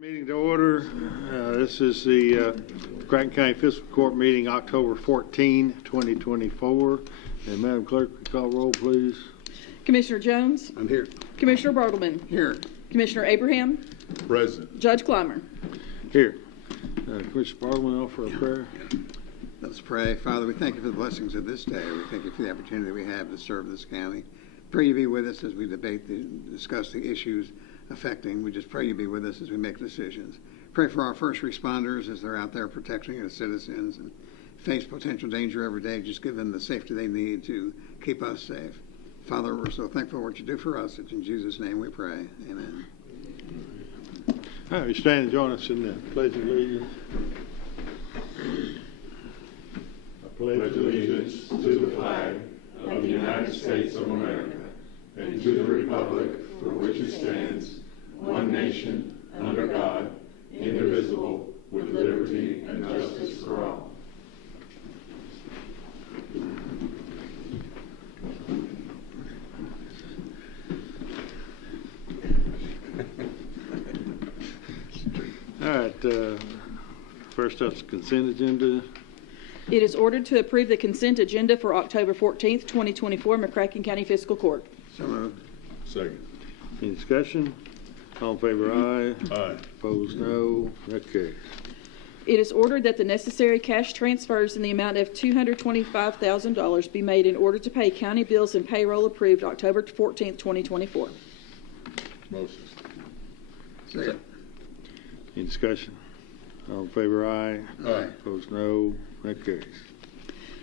Meeting to order. This is the McCracken County Fiscal Court meeting October 14, 2024. And Madam Clerk, would you call roll, please? Commissioner Jones? I'm here. Commissioner Bartleman? Here. Commissioner Abraham? Present. Judge Clymer? Here. Commissioner Bartleman, offer a prayer. Let's pray. Father, we thank you for the blessings of this day. We thank you for the opportunity we have to serve this county. Pray you be with us as we discuss the issues affecting. We just pray you be with us as we make decisions. Pray for our first responders as they're out there protecting our citizens and face potential danger every day. Just give them the safety they need to keep us safe. Father, we're so thankful for what you do for us. It's in Jesus' name we pray. Amen. All right, you stand and join us in the Pledge of Allegiance. I pledge allegiance to the flag of the United States of America and to the republic for which it stands, one nation, under God, indivisible, with liberty and justice for all. All right, first up's consent agenda. It is ordered to approve the consent agenda for October 14th, 2024, McCracken County Fiscal Court. So moved. Second. Any discussion? All in favor, aye. Aye. Opposed, no. That carries. It is ordered that the necessary cash transfers in the amount of $225,000 be made in order to pay county bills and payroll approved October 14th, 2024. Motion. Second. Any discussion? All in favor, aye. Aye. Opposed, no. That carries.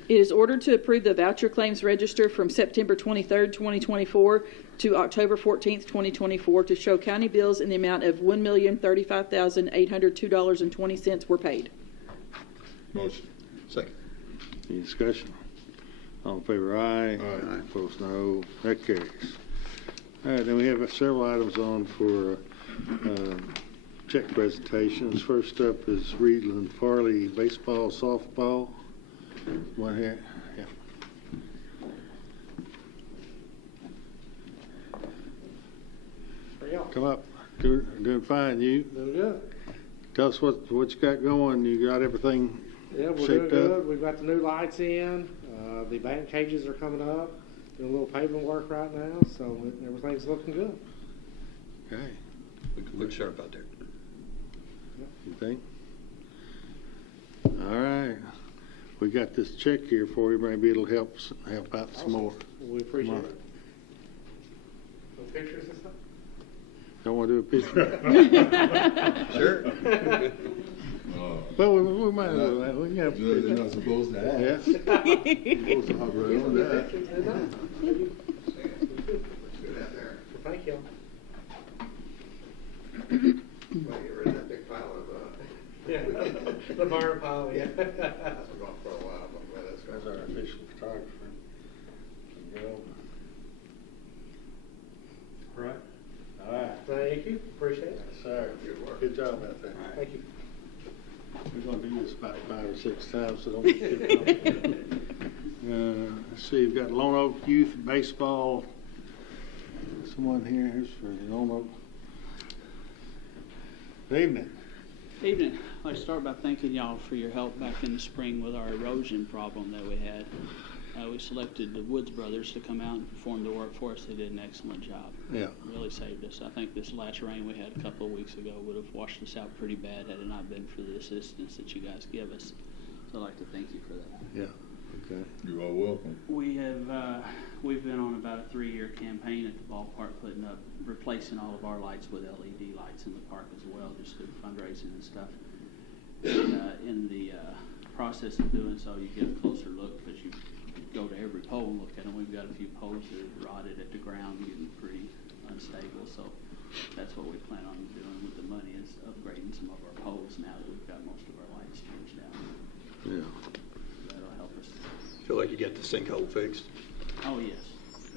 It is ordered to approve the voucher claims register from September 23rd, 2024 to October 14th, 2024 to show county bills in the amount of $1,035,802.20 were paid. Motion. Second. Any discussion? All in favor, aye. Aye. Opposed, no. That carries. All right, then we have several items on for check presentations. First up is Reedland Farley baseball, softball. One here. Yeah. Come up. Doing fine. You? Doing good. Tell us what you got going. You got everything Yeah, we're doing shaped good. up? We've got the new lights in. The bank cages are coming up. Doing a little paving work right now, so everything's looking good. Okay. Look sharp out there. You think? All right. We got this check here for you. Maybe it'll help out some more. We appreciate Come on. it. Some pictures and stuff? Don't want to do a picture? Sure. Well, we might as well. We can have a Judge, you're picture. not supposed to ask. Yeah. Supposed to operate on that. Good out there. Thank you. Well, you were in that big pile of Yeah, the fire pile, yeah. that's been going for a while, but that's There's our official photographer. Go. All right. All right. Thank you. Appreciate it. Yes, sir. Good work. Good job out there. Thank you. We're going to do this about 5 or 6 times, so don't get let's see, we've got Lone Oak Youth Baseball. Someone here. Here's for Lone Oak. Good evening. Evening. I'd like to start by thanking y'all for your help back in the spring with our erosion problem that we had. We selected the Woods Brothers to come out and perform the work for us. They did an excellent job. Yeah. Really saved us. I think this last rain we had a couple of weeks ago would have washed us out pretty bad had it not been for the assistance that you guys give us. So I'd like to thank you for that. Yeah. Okay. You are welcome. We have we've been on about a 3-year campaign at the ballpark, replacing all of our lights with LED lights in the park as well, just through fundraising and stuff. In the process of doing so, you get a closer look because you go to every pole and look at them. We've got a few poles that are rotted at the ground, getting pretty unstable. So that's what we plan on doing with the money is upgrading some of our poles now that we've got most of our lights changed out. Yeah. That'll help us. Feel like you got the sinkhole fixed? Oh, yes.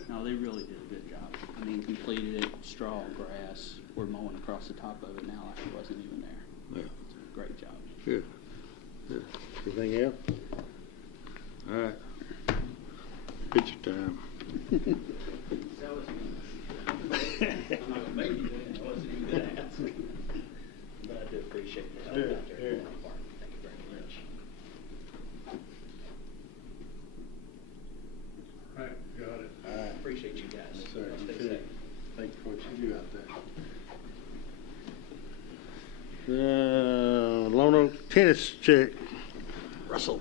No, they really did a good job. I mean, completed it, straw, grass. We're mowing across the top of it now like it wasn't even there. Yeah. It's a great job. Good. Good. Anything else? All right. Picture time. I'm not gonna make you do it. I wasn't even gonna ask. Lone Oak tennis check. Russell.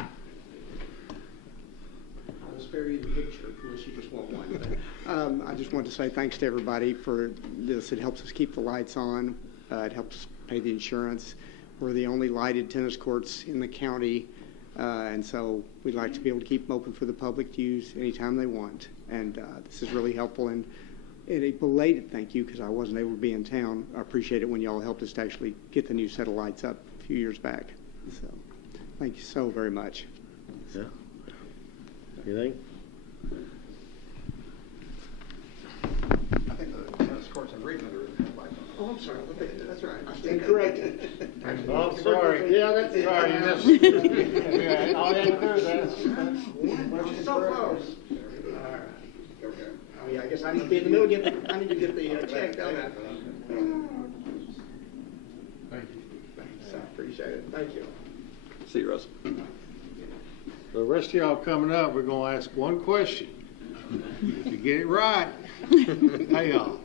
I'll spare you the picture unless you just want one. But, I just want to say thanks to everybody for this. It helps us keep the lights on. It helps us pay the insurance. We're the only lighted tennis courts in the county, and so we'd like to be able to keep them open for the public to use anytime they want. And this is really helpful. And a belated thank you, because I wasn't able to be in town. I appreciate it when y'all helped us to actually get the new set of lights up a few years back. So thank you so very much. Yeah. Anything? I think the tennis courts in Greenland are like, oh, I'm sorry. That's right. I stand corrected. Oh, I'm sorry. Yeah, that's sorry. You missed. Yeah, all you have to do is You're so close. All right. Okay. Oh, yeah, I guess I need to be in the middle. I need to get the check done. Thank you. Thanks. I appreciate it. Thank you. See you, Russell. The rest of y'all coming up, we're going to ask one question. If you get it right, pay off.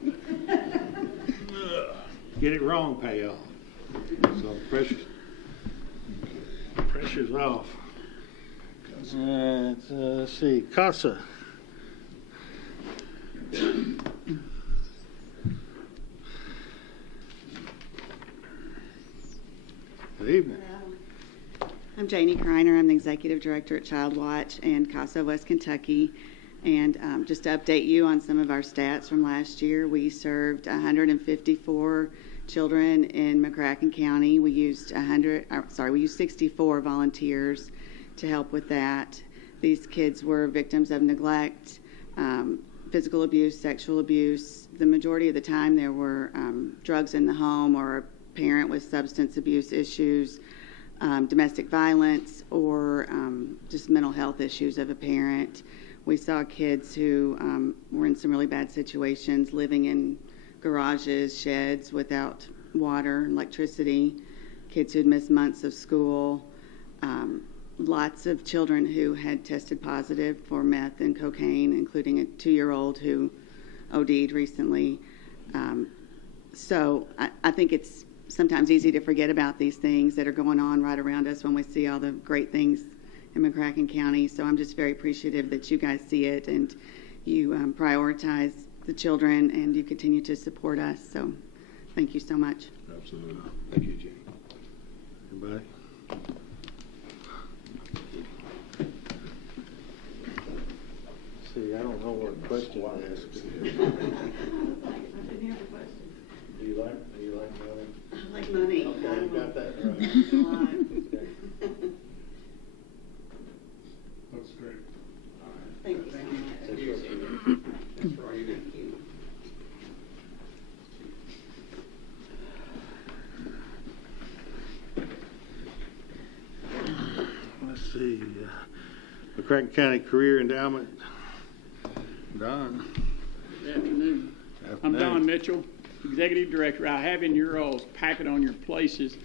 Get it wrong, pay off. So pressure's off. Let's see, CASA. Good evening. I'm Janie Kreiner. I'm the Executive Director at Child Watch and CASA West Kentucky. And just to update you on some of our stats from last year, we served 154 children in McCracken County. We used 64 volunteers to help with that. These kids were victims of neglect, physical abuse, sexual abuse. The majority of the time there were drugs in the home or a parent with substance abuse issues, domestic violence, or just mental health issues of a parent. We saw kids who were in some really bad situations, living in garages, sheds without water, electricity, kids who'd missed months of school, lots of children who had tested positive for meth and cocaine, including a 2-year-old who OD'd recently. So I think it's sometimes easy to forget about these things that are going on right around us when we see all the great things in McCracken County. So I'm just very appreciative that you guys see it and you prioritize the children and you continue to support us. So thank you so much. Absolutely. Thank you, Jenny. Anybody? See, I don't know what question to ask. I didn't have a question. Do you like money? I like money. Okay, you got that right. That's great. Thank you so much. That's for all you do. Thank you. Let's see. McCracken County Career Endowment. Don. Good afternoon. I'm Don Mitchell, Executive Director. I have in your all's packet on your places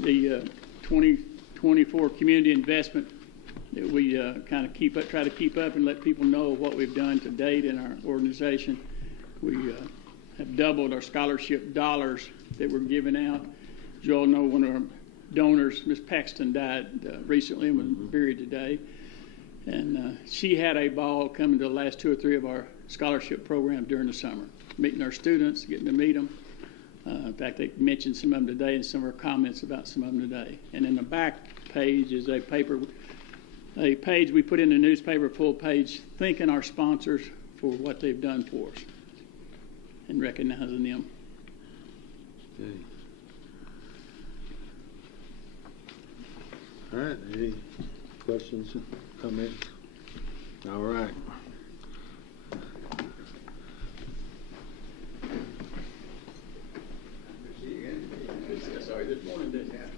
the 2024 community investment that we kind of try to keep up and let people know what we've done to date in our organization. We have doubled our scholarship dollars that we're giving out. As you all know, one of our donors, Ms. Paxton, died recently and was buried today. And she had a ball coming to the last 2 or 3 of our scholarship programs during the summer, meeting our students, getting to meet them. In fact, they mentioned some of them today and some of our comments about some of them today. And in the back page is a page we put in the newspaper, full page, thanking our sponsors for what they've done for us and recognizing them. Okay. All right, any questions, comments? All right. Sorry, this morning didn't happen.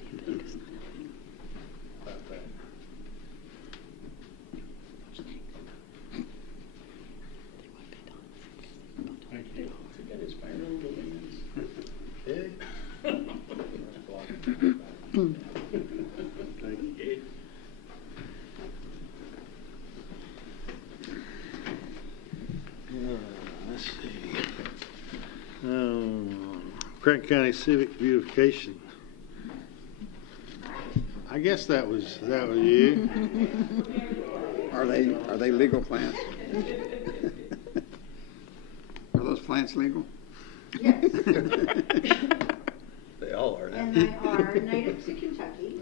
Thank you. Okay. Thank you. McCracken County Civic Beautification. I guess that was you. Are they legal plants? Are those plants legal? Yes, They all are now. and they are native to Kentucky,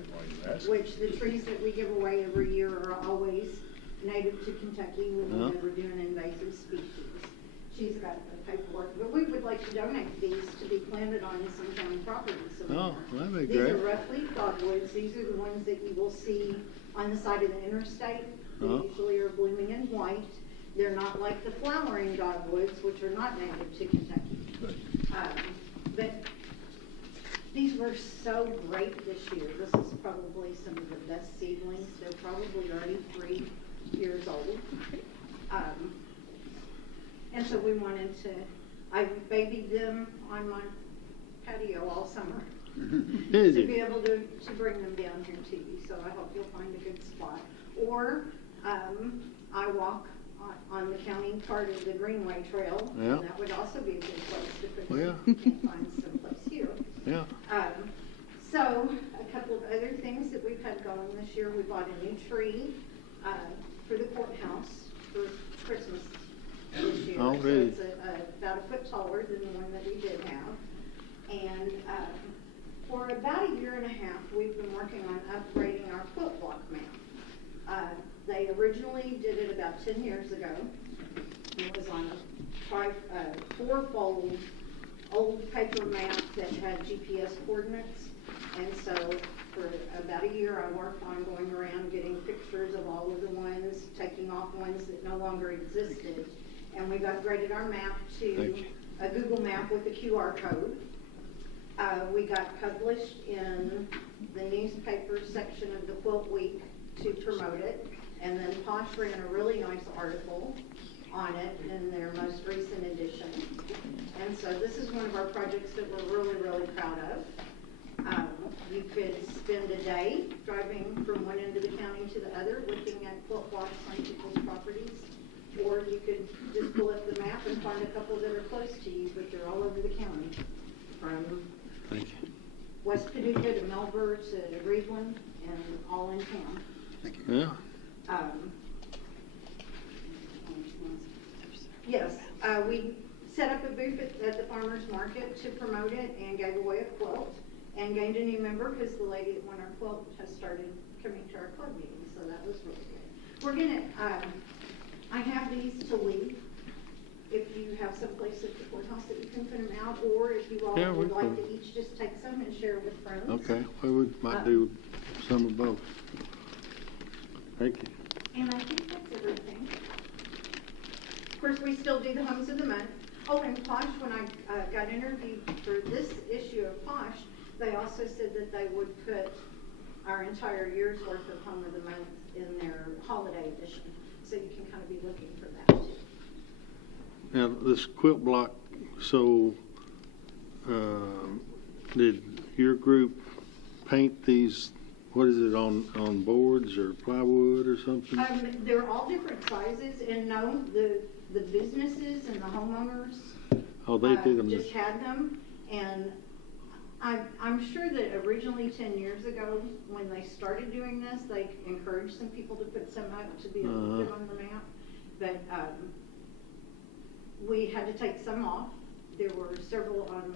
which the trees that we give away every year are always native to Kentucky. We will never do an invasive species. She's got the paperwork, but we would like to donate these to be planted on some county property. Oh, that'd be These great. are rough-leaf dogwoods. These are the ones that you will see on the side of the interstate. They usually are blooming in white. They're not like the flowering dogwoods, which are not native to Kentucky. But these were so great this year. This is probably some of the best seedlings. They're probably already 3 years old. And so we wanted to, I babied them on my patio all summer. Did To you? be able to bring them down here to you. So I hope you'll find a good spot. Or I walk on the county part of the Greenway Trail. Yeah. And that would also be a good place to put Well, them. You can't find someplace here. Yeah. So a couple of other things that we've had going this year. We bought a new tree for the courthouse for Christmas this year. Oh, So really? it's about a foot taller than the one that we did have. And for about a year and a half, we've been working on upgrading our quilt block map. They originally did it about 10 years ago. It was on a 4-fold old paper map that had GPS coordinates. And so for about a year, I worked on going around getting pictures of all of the ones, taking off ones that no longer existed. And we've upgraded our map to a Google map with a QR code. We got published in the newspaper section of the Quilt Week to promote it. And then Posh ran a really nice article on it in their most recent edition. And so this is one of our projects that we're really, really proud of. You could spend a day driving from one end of the county to the other looking at quilt blocks on people's properties. Or you could just pull up the map and find a couple that are close to you, but they're all over the county. From West Paducah to Melbourne to Reedland and all in town. Thank you. Yeah. Yes, we set up a booth at the farmer's market to promote it and gave away a quilt and gained a new member because the lady that won our quilt has started coming to our club meetings, so that was really good. We're gonna, I have these to leave. If you have some place at the courthouse that you can put them out, or if you all would like to each just take some and share with friends. Okay, we might do some of both. Thank you. And I think that's everything. Of course, we still do the Homes of the Month. Oh, and Posh, when I got interviewed for this issue of Posh, they also said that they would put our entire year's worth of Home of the Month in their holiday edition. So you can kind of be looking for that too. Now, this quilt block, so did your group paint these, what is it, on boards or plywood or something? They're all different sizes, and no, the businesses and the homeowners They did them. just had them. And I'm sure that originally 10 years ago, when they started doing this, they encouraged some people to put some up to be able to put on the map. But we had to take some off. There were several on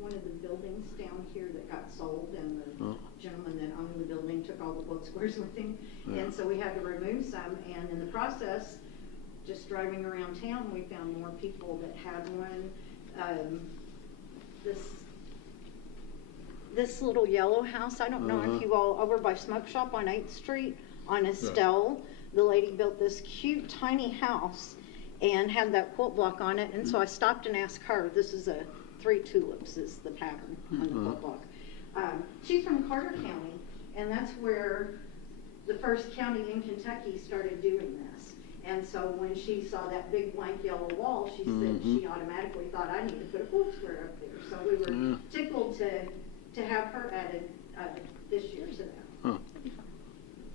one of the buildings down here that got sold, and the gentleman that owned the building took all the quilt squares with him. And so we had to remove some, and in the process, just driving around town, we found more people that had one. This little yellow house, I don't know if you all, over by Smoke Shop on 8th Street, on Estelle, the lady built this cute tiny house and had that quilt block on it. And so I stopped and asked her, this is a 3 tulips is the pattern on the quilt block. She's from Carter County, and that's where the first county in Kentucky started doing this. And so when she saw that big blank yellow wall, she said she automatically thought, I need to put a quilt square up there. So we were tickled to have her added this year to that.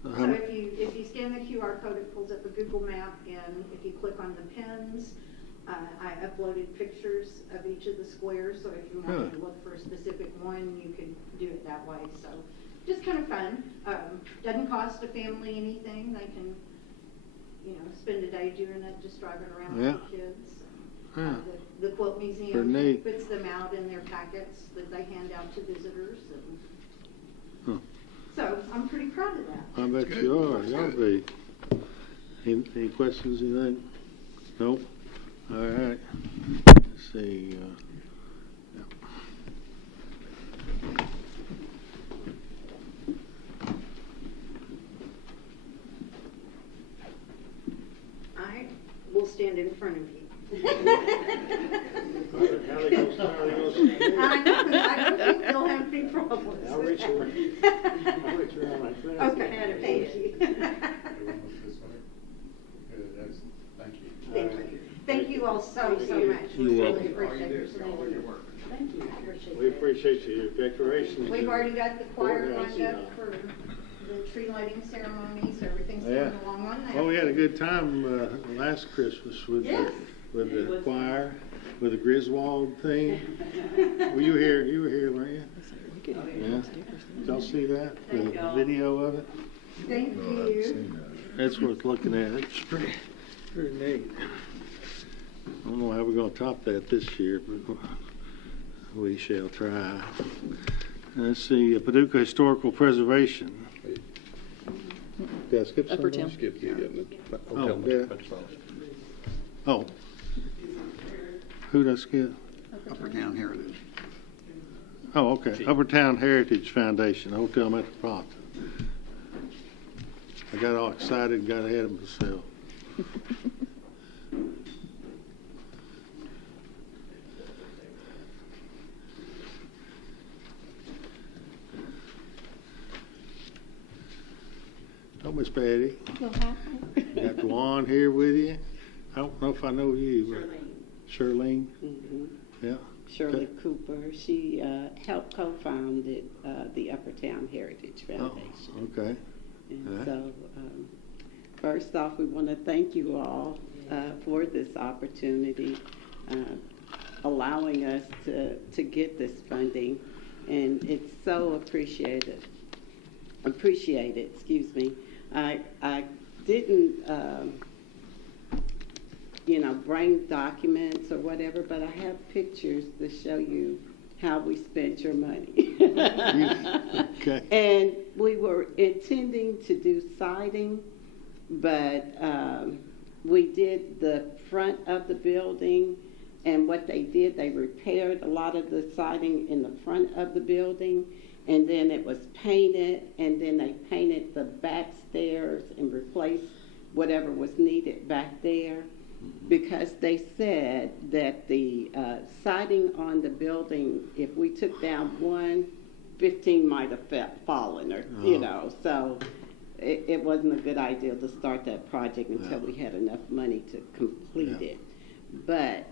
So if you scan the QR code, it pulls up a Google map, and if you click on the pins, I uploaded pictures of each of the squares, so if you wanted to look for a specific one, you could do it that way. So just kind of fun. Doesn't cost a family anything. They can, you know, spend a day doing it, just driving around with the kids. The Quilt Museum puts them out in their packets that they hand out to visitors. And so I'm pretty proud of that. I bet you are. Y'all be. Any questions, anything? Nope. All right. Let's see. I will stand in front of you. I don't think you'll have any problems. I'll reach around. Okay, thank you. Thank you. Thank you all so much. You're welcome. Really appreciate your support. Thank you. I appreciate We that. appreciate your decorations. We've already got the choir lined up for the tree lighting ceremony, so everything's going along on that. Well, we had a good time last Christmas with the choir, with the Griswold thing. Were you here? You were here, weren't you? Yeah. Did y'all see that? The video of it? Thank you. That's worth looking at. It's pretty neat. I don't know how we're going to top that this year, but we shall try. Let's see, Paducah Historical Preservation. Did I skip Upper something? Town. Skip you. Oh, yeah. Oh. Who did I skip? Upper Town Heritage. Oh, okay. Upper Town Heritage Foundation, Hotel Metropolitan. I got all excited and got ahead of myself. Oh, Miss Patty. You got Dwan here with you. I don't know if I know you. Charlene. Mm-hmm. Yeah. Shirley Cooper. She helped co-founded the Upper Town Heritage Foundation. Oh, okay. And so, first off, we want to thank you all for this opportunity, allowing us to get this funding, and it's so appreciated. Excuse me. I didn't, bring documents or whatever, but I have pictures to show you how we spent your money. Okay. And we were intending to do siding, but we did the front of the building, and what they did, they repaired a lot of the siding in the front of the building, and then it was painted, and then they painted the back stairs and replaced whatever was needed back there, because they said that the siding on the building, if we took down one, 15 might have fallen, or so it wasn't a good idea to start that project until we had enough money to complete it. But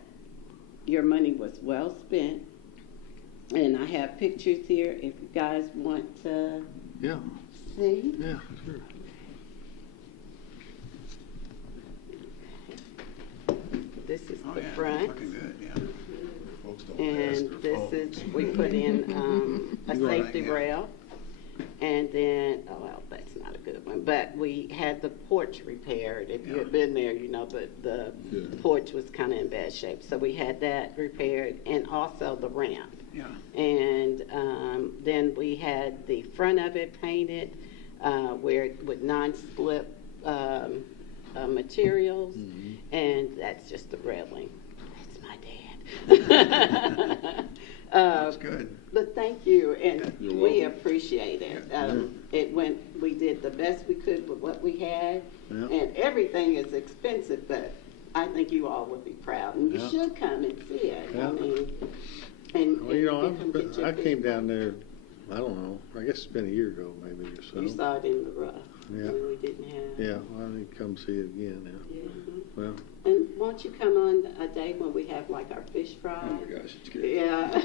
your money was well spent, and I have pictures here if you guys want to see. Yeah, sure. This is the front. Looking good, And this is, we put in a safety rail. And then, that's not a good one, but we had the porch repaired. If you had been there, but the porch was kind of in bad shape. So we had that repaired, and also the ramp. Yeah. And then we had the front of it painted with non-slip materials, and that's just the railing. That's my dad. That's good. But thank you, and we appreciate it. We did the best we could with what we had, and everything is expensive, but I think you all would be proud, and you should come and see it. I mean, I came down there, I don't know, I guess it's been a year ago maybe or so. You saw it in the rough. Yeah. When we didn't have. Yeah, well, I need to come see it again now. Mm-hmm. Well. And won't you come on a day when we have like our fish fry? Oh my gosh, it's good. Yeah. I'd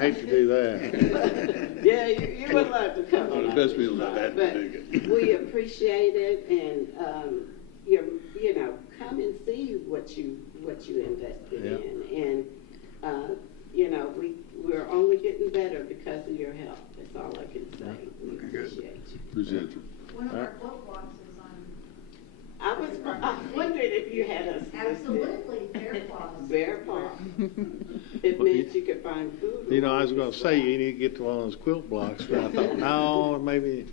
hate to do that. Yeah, you would love to come on. The best meal I've had But in Paducah. we appreciate it, and come and see what what you invested Yeah. in. And, you know, we're only getting better because of your help. That's all I can say. We appreciate you. Appreciate you. One of our quote blocks is on. I wondered if you had us. Absolutely, bear claws. Bear paw. It meant you could find food. You know, I was going to say you need to get to one of those quilt blocks, but I thought, no, maybe.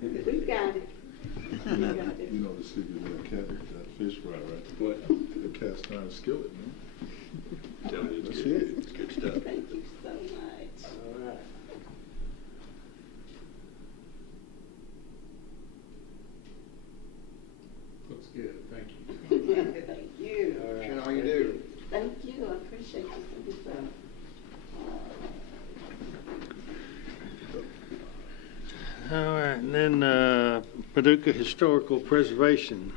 We got it. We got it. You know the secret of that fish fry, right? What? The cast iron skillet, man. Tell me, That's it's good. it. It's good stuff. Thank you so much. All right. Looks good, thank you. Thank you. All right. Appreciate all you do. Thank you. I appreciate you so much. All right, and then Paducah Historical Preservation.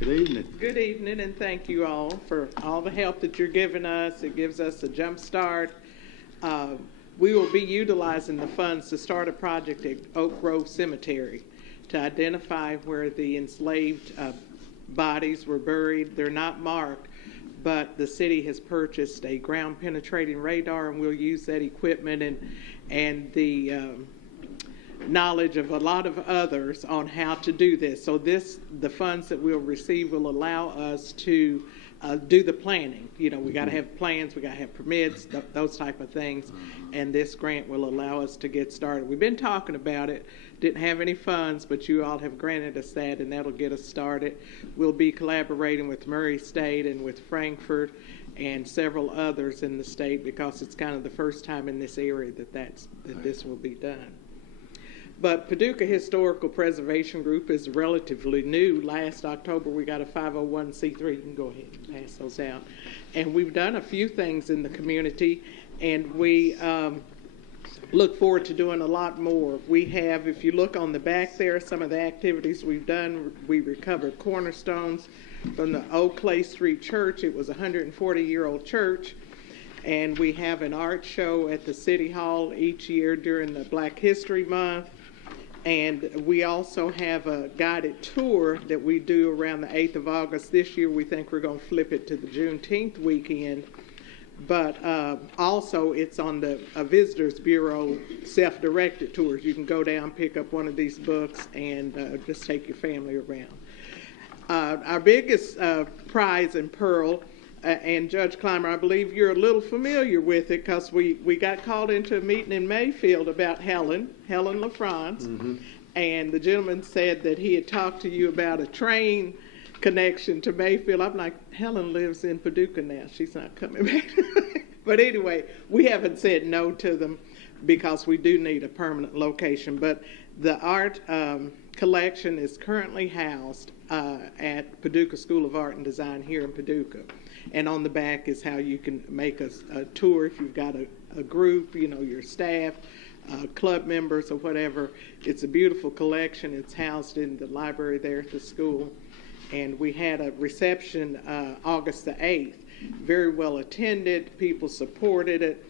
Good evening. Good evening, and thank you all for all the help that you're giving us. It gives us a jump start. We will be utilizing the funds to start a project at Oak Grove Cemetery to identify where the enslaved bodies were buried. They're not marked, but the city has purchased a ground penetrating radar, and we'll use that equipment and the knowledge of a lot of others on how to do this. So the funds that we'll receive will allow us to do the planning. You know, we got to have plans, we got to have permits, those type of things, and this grant will allow us to get started. We've been talking about it, didn't have any funds, but you all have granted us that, and that'll get us started. We'll be collaborating with Murray State and with Frankfurt and several others in the state, because it's kind of the first time in this area that this will be done. But Paducah Historical Preservation Group is relatively new. Last October, we got a 501c3. You can go ahead and pass those out. And we've done a few things in the community, and we look forward to doing a lot more. We have, if you look on the back there, some of the activities we've done. We recovered cornerstones from the old Clay Street Church. It was a 140-year-old church. And we have an art show at the City Hall each year during the Black History Month. And we also have a guided tour that we do around the 8th of August. This year, we think we're going to flip it to the Juneteenth weekend. But also, it's on the Visitors Bureau self-directed tours. You can go down, pick up one of these books, and just take your family around. Our biggest prize and pearl, and Judge Clymer, I believe you're a little familiar with it, because we got called into a meeting in Mayfield about Helen LaFrance, and the gentleman said that he had talked to you about a train connection to Mayfield. I'm like, Helen lives in Paducah now. She's not coming back. But anyway, we haven't said no to them, because we do need a permanent location. But the art collection is currently housed at Paducah School of Art and Design here in Paducah. And on the back is how you can make a tour if you've got a group, you know, your staff, club members or whatever. It's a beautiful collection. It's housed in the library there at the school. And we had a reception August the 8th, very well attended. People supported it.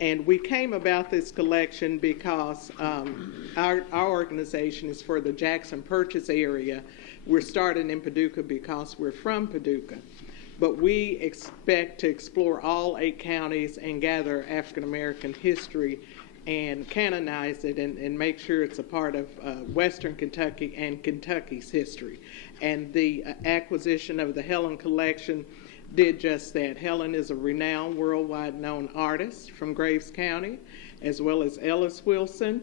And we came about this collection because our organization is for the Jackson Purchase area. We're starting in Paducah because we're from Paducah. But we expect to explore all 8 counties and gather African American history and canonize it and make sure it's a part of Western Kentucky and Kentucky's history. And the acquisition of the Helen collection did just that. Helen is a renowned, worldwide known artist from Graves County, as well as Ellis Wilson.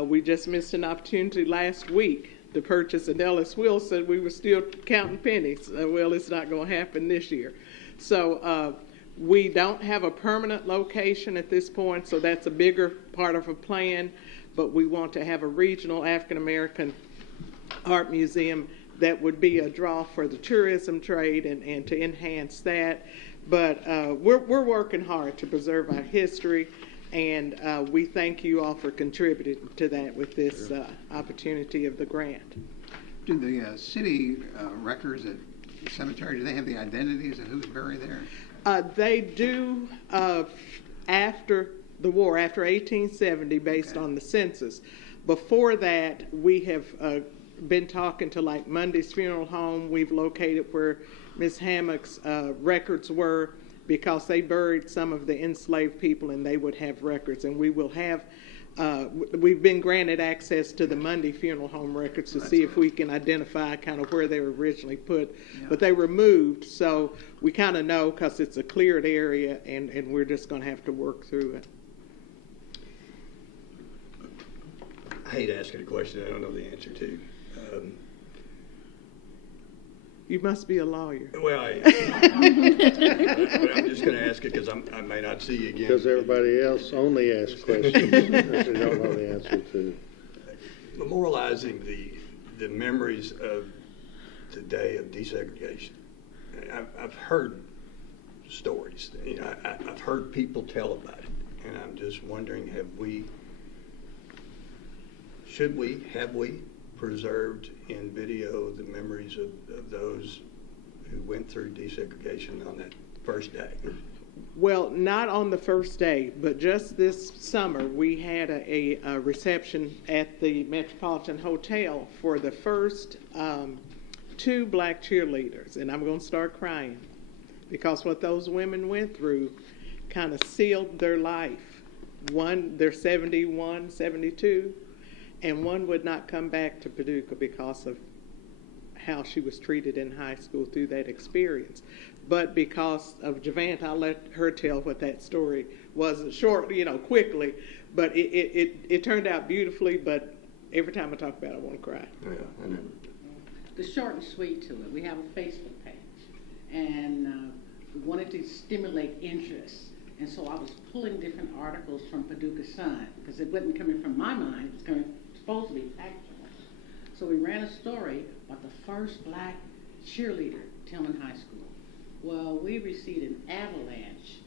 We just missed an opportunity last week to purchase an Ellis Wilson. We were still counting pennies. Well, it's not going to happen this year. So we don't have a permanent location at this point, so that's a bigger part of a plan. But we want to have a regional African American art museum that would be a draw for the tourism trade and to enhance that. But we're working hard to preserve our history, and we thank you all for contributing to that with this opportunity of the grant. Do the city records at the cemetery, do they have the identities of who's buried there? They do after the war, after 1870, based on the census. Before that, we have been talking to like Monday's Funeral Home. We've located where Ms. Hammock's records were, because they buried some of the enslaved people and they would have records. And we will have, we've been granted access to the Monday Funeral Home records to see if we can identify kind of where they were originally put. Yeah. But they were moved, so we kind of know because it's a cleared area, and we're just going to have to work through it. I hate asking a question I don't know the answer to. You must be a lawyer. Well, but I'm just going to ask it because I may not see you again. Because everybody else only asks questions that they don't know the answer to. Memorializing the memories of the day of desegregation. I've heard stories. You know, I've heard people tell about it, and I'm just wondering: have we preserved in video the memories of those who went through desegregation on that first day? Well, not on the first day, but just this summer, we had a reception at the Metropolitan Hotel for the first 2 black cheerleaders, and I'm going to start crying because what those women went through kind of sealed their life. One, they're 71, 72, and one would not come back to Paducah because of how she was treated in high school through that experience. But because of Javante, I'll let her tell what that story was short, quickly. But it turned out beautifully, but every time I talk about it, I want to cry. Yeah, I know. The short and sweet to it, we have a Facebook page, and we wanted to stimulate interest. And so I was pulling different articles from Paducah Sun, because it wasn't coming from my mind, it was supposed to be factual. So we ran a story about the first black cheerleader, Tillman High School. Well, we received an avalanche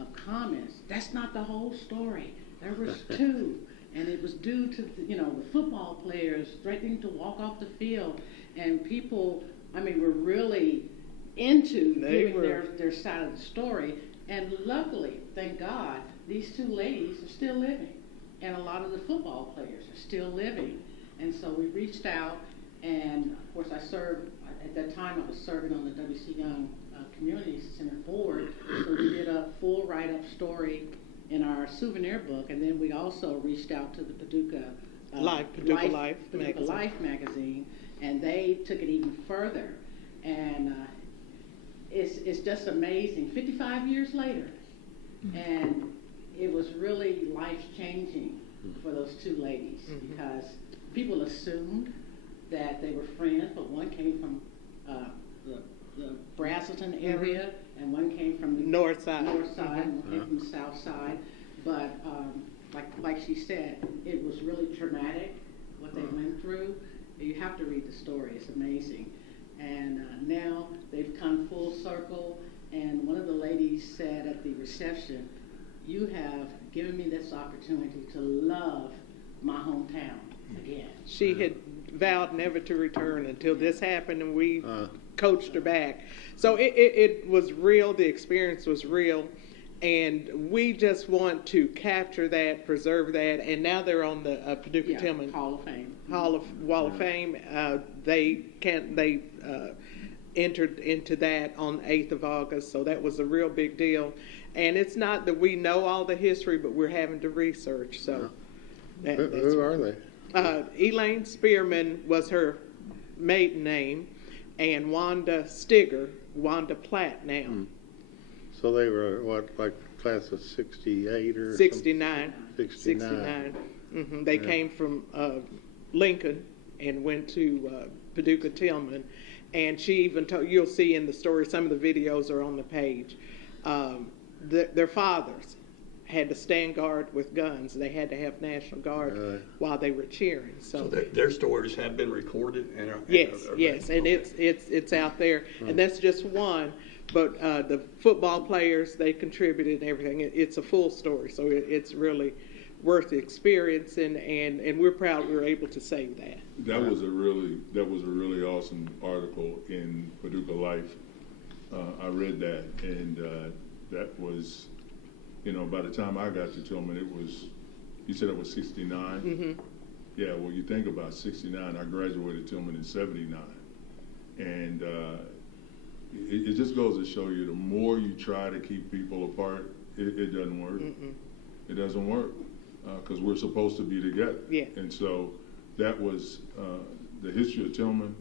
of comments. That's not the whole story. There was 2, and it was due to the football players threatening to walk off the field, and people, were really into giving their side of the story. And luckily, thank God, these 2 ladies are still living, and a lot of the football players are still living. And so we reached out, and of course I served, at that time I was serving on the W.C. Young Community Center board, so we did a full write-up story in our souvenir book, and then we also reached out to the Paducah Life magazine, and they took it even further. And it's just amazing. 55 years later, and it was really life-changing for those 2 ladies, because people assumed that they were friends, but one came from the Brazelton area, and one came from the north side, and one came from the south side. But like she said, it was really traumatic what they went through. You have to read the story; it's amazing. And now they've come full circle. And one of the ladies said at the reception, "You have given me this opportunity to love my hometown again." She had vowed never to return until this happened, and we coached her back. So it was real. The experience was real. And we just want to capture that, preserve that, and now they're on the Paducah Tillman Hall of Fame. Wall of Fame. They entered into that on the 8th of August, so that was a real big deal. And it's not that we know all the history, but we're having to research. So, who are they? Elaine Spearman was her maiden name, and Wanda Stigger, Wanda Platt now. So they were, like class of 68 or 69. 69. They came from Lincoln and went to Paducah Tillman. And she even told, you'll see in the story, some of the videos are on the page. Their fathers had to stand guard with guns. They had to have National Guard while they were cheering. So their stories have been recorded and are yes, and it's out there. And that's just one. But the football players, they contributed and everything. It's a full story, so it's really worth the experience, and we're proud we were able to save that. That was a really awesome article in Paducah Life. I read that, and that was, by the time I got to Tillman, you said it was 69. Yeah, well, you think about 69, I graduated Tillman in 79. And it just goes to show you, the more you try to keep people apart, it doesn't work. It doesn't work, because we're supposed to be together. Yeah. And so that was the history of Tillman.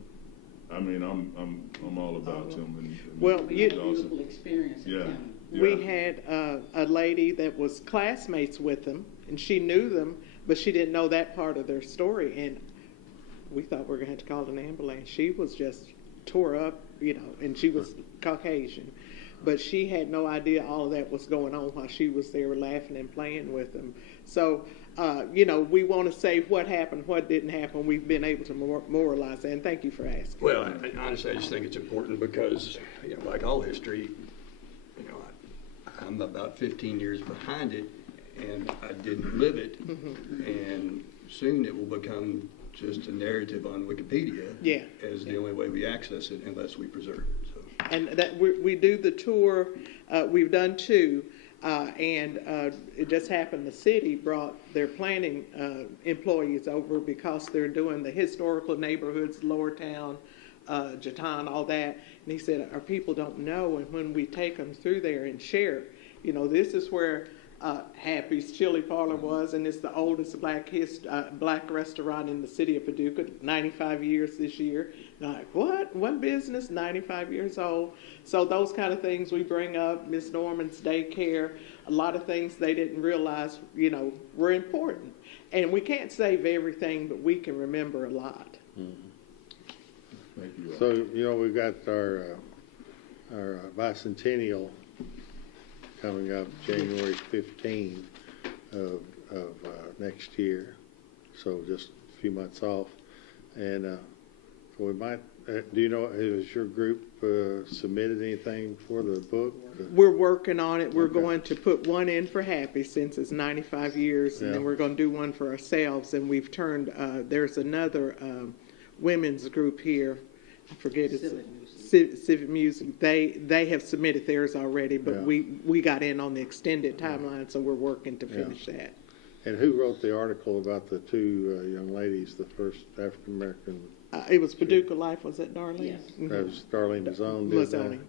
I mean, I'm all about Tillman. Well, We had a beautiful experience in town. We had a lady that was classmates with them, and she knew them, but she didn't know that part of their story. And we thought we were going to have to call an ambulance. She was just tore up, you know, and she was Caucasian. But she had no idea all of that was going on while she was there laughing and playing with them. So, you know, we want to say what happened, what didn't happen. We've been able to moralize that, and thank you for asking. Well, honestly, I just think it's important because, you know, like all history, you know, I'm about 15 years behind it, and I didn't live it, and soon it will become just a narrative on Wikipedia as the only way we access it unless we preserve it. So. And that we do the tour, we've done two, and it just happened the city brought their planning employees over because they're doing the historical neighborhoods, Lower Town, Jatan, all that. And he said, our people don't know, and when we take them through there and share, you know, this is where Happy's Chili Parlor was, and it's the oldest black restaurant in the city of Paducah, 95 years this year. And I'm like, what? One business, 95 years old. So those kind of things we bring up, Miss Norman's daycare, a lot of things they didn't realize, you know, were important. And we can't save everything, but we can remember a lot. Thank you. So, you know, we've got our bicentennial coming up January 15 of next year, so just a few months off. And we might, do you know, has your group submitted anything for the book? We're working on it. We're going to put one in for Happy since it's 95 years, and then we're going to do one for ourselves. And we've turned, there's another women's group here, I forget it's Civic Music. They have submitted theirs already, but we got in on the extended timeline, so we're working to finish that. And who wrote the article about the two young ladies, the first African American? It was Paducah Life, was it, Darlene? Yes. That was Darlene Mazzone did that.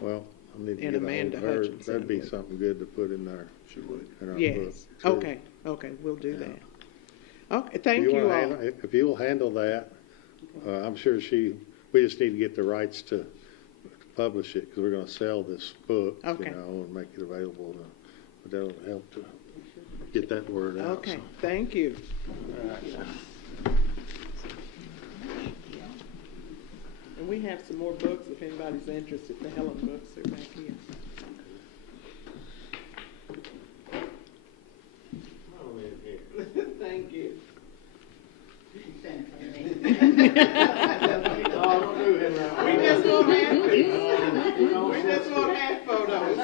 Well, I need to get Amanda her. Hutchinson. That'd be something good to put in there. She would. In our Yes. book, too. Okay, we'll do that. Okay, thank you all. If you'll handle that, I'm sure we just need to get the rights to publish it because we're going to sell this book, you know, and make it available. But that'll help to get that word out. Okay, thank you. And we have some more books if anybody's interested. The Helen books are back here. Thank you. We just want half photos.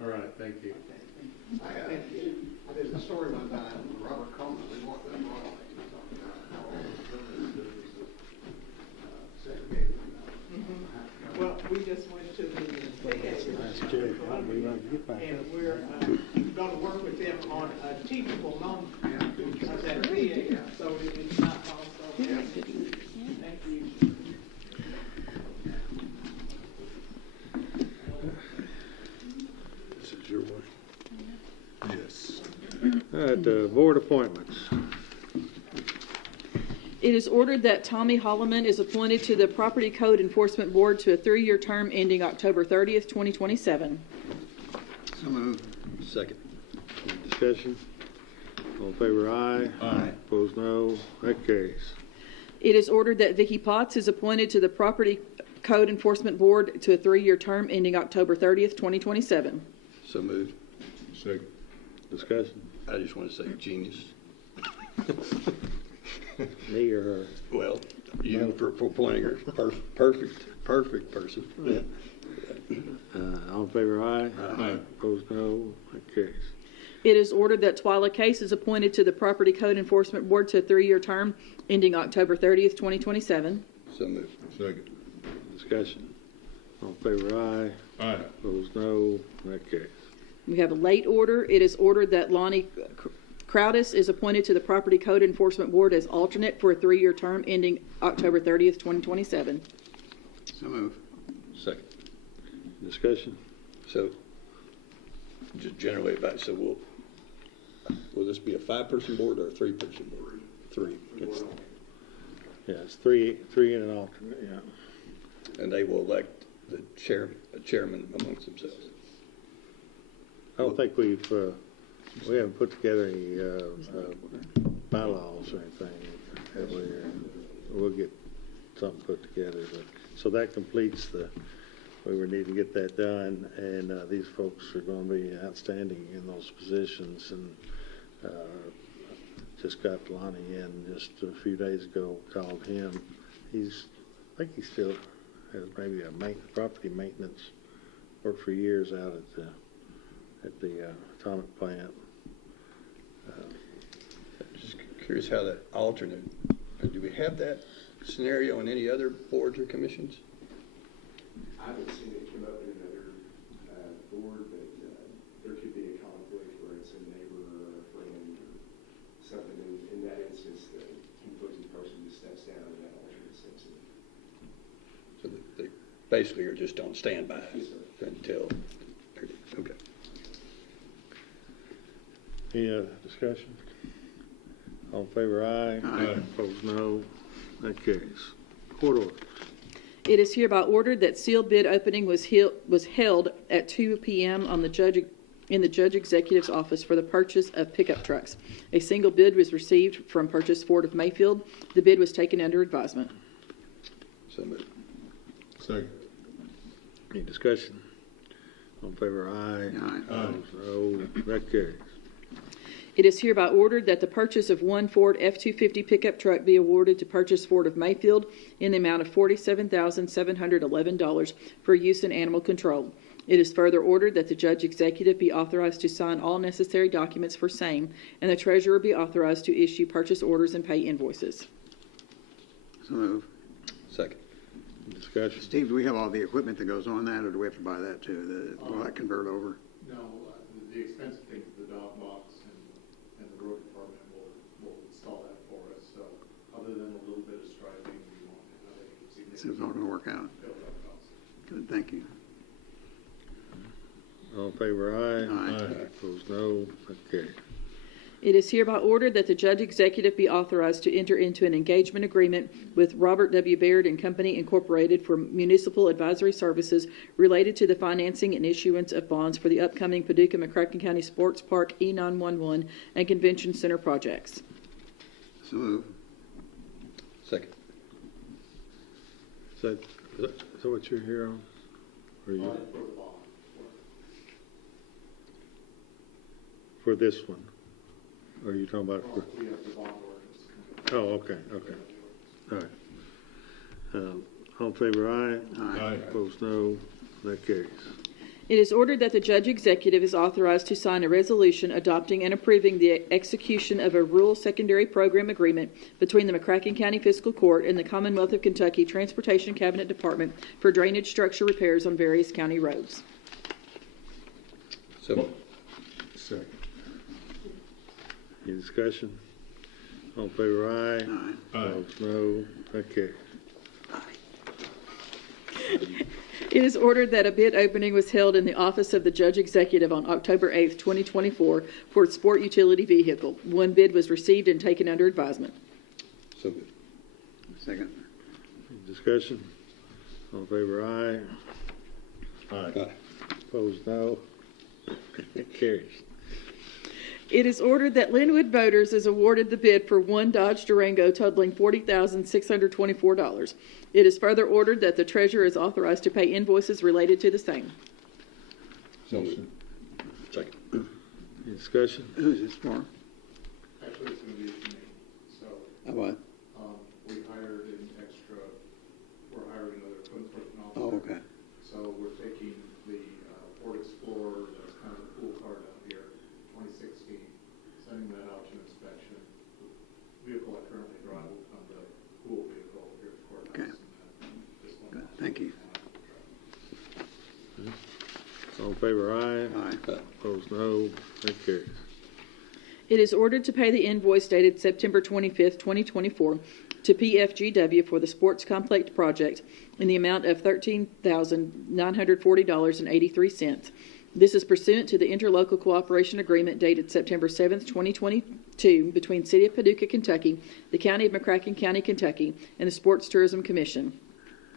All right, thank you. I did a story one time, Robert Coleman, we walked that Broadway, how all the buildings segregated. Well, we just went to the Nice check. and we're going to work with them on a teachable moment of that theater, so it's not also. Thank you. This is your one. Yes. All right, board appointments. It is ordered that Tommy Holloman is appointed to the Property Code Enforcement Board to a 3-year term ending October 30th, 2027. So moved. Second. Discussion. All in favor, aye. Aye. Opposed, no. That carries. It is ordered that Vicky Potts is appointed to the Property Code Enforcement Board to a 3-year term ending October 30th, 2027. So moved. Second. Discussion. I just want to say genius. Me or her? Well, you for appointing her. Perfect person. Yeah. All in favor, aye. Aye. Opposed, no. That carries. It is ordered that Twyla Case is appointed to the Property Code Enforcement Board to a 3-year term ending October 30th, 2027. So moved. Second. Discussion. All in favor, aye. Aye. Opposed, no. That carries. We have a late order. It is ordered that Lonnie Crowdis is appointed to the Property Code Enforcement Board as alternate for a 3-year term ending October 30th, 2027. So move. Second. Discussion? So, just generally about, so will this be a 5-person board or a 3-person board? 3. Yeah, it's three and an alternate, yeah. And they will elect the chairman amongst themselves. I don't think we haven't put together any bylaws or anything, have we? We'll get something put together, but, so that completes we would need to get that done, and these folks are going to be outstanding in those positions, and just got Lonnie in just a few days ago, called him. I think he still has maybe a property maintenance, worked for years out at the atomic plant. Just curious how that alternate, do we have that scenario in any other boards or commissions? I haven't seen it come up in another board, but there could be a conflict where it's a neighbor or a friend or something. In that instance, the conflicted person just steps down and that alternate steps in. So they basically are just on standby until, okay. Any other discussion? All in favor, aye. Aye. Opposed, no. That carries. Court order. It is hereby ordered that sealed bid opening was held at 2 p.m. in the Judge Executive's office for the purchase of pickup trucks. A single bid was received from Purchase Ford of Mayfield. The bid was taken under advisement. So moved. Second. Any discussion? All in favor, aye. Aye. Opposed, no. That carries. It is hereby ordered that the purchase of one Ford F-250 pickup truck be awarded to Purchase Ford of Mayfield in the amount of $47,711 for use in animal control. It is further ordered that the Judge Executive be authorized to sign all necessary documents for same, and the Treasurer be authorized to issue purchase orders and pay invoices. So move. Second. Discussion? Steve, do we have all the equipment that goes on that, or do we have to buy that too? Will that convert over? No, the expensive things, the dog box and the road department will install that for us. So other than a little bit of striping, we won't have any significant. So it's all going to work out. Good, thank you. All in favor, aye. Aye. Opposed, no. That carries. It is hereby ordered that the Judge Executive be authorized to enter into an engagement agreement with Robert W. Baird and Company Incorporated for municipal advisory services related to the financing and issuance of bonds for the upcoming Paducah McCracken County Sports Park E911 and Convention Center projects. So move. Second. Is that what you're here on? Or you, for this one? Or are you talking about? Oh, okay. All right. All in favor, aye. Aye. Opposed, no. That carries. It is ordered that the Judge Executive is authorized to sign a resolution adopting and approving the execution of a rural secondary program agreement between the McCracken County Fiscal Court and the Commonwealth of Kentucky Transportation Cabinet Department for drainage structure repairs on various county roads. So Second. Any discussion? All in favor, aye. Aye. Opposed, no. That carries. It is ordered that a bid opening was held in the office of the Judge Executive on October 8th, 2024 for a sport utility vehicle. One bid was received and taken under advisement. So moved. Second. Any discussion? All in favor, aye. Aye. Opposed, no. It carries. It is ordered that Linwood Motors is awarded the bid for one Dodge Durango totaling $40,624. It is further ordered that the treasurer is authorized to pay invoices related to the same. So moved. Second. Any discussion? Who's this for? Actually, it's going to be for me. So What? we hired we're hiring another code enforcement officer. Oh, okay. So we're taking the Ford Explorer, that's kind of a cool car down here, 2016, sending that out to inspection. The vehicle I currently drive will become the cool vehicle here at the courthouse. Okay. Good. Thank you. All in favor, aye. Aye. Opposed, no. That carries. It is ordered to pay the invoice dated September 25th, 2024 to PFGW for the Sports Complex project in the amount of $13,940.83. This is pursuant to the interlocal cooperation agreement dated September 7th, 2022 between City of Paducah, Kentucky, the County of McCracken County, Kentucky, and the Sports Tourism Commission.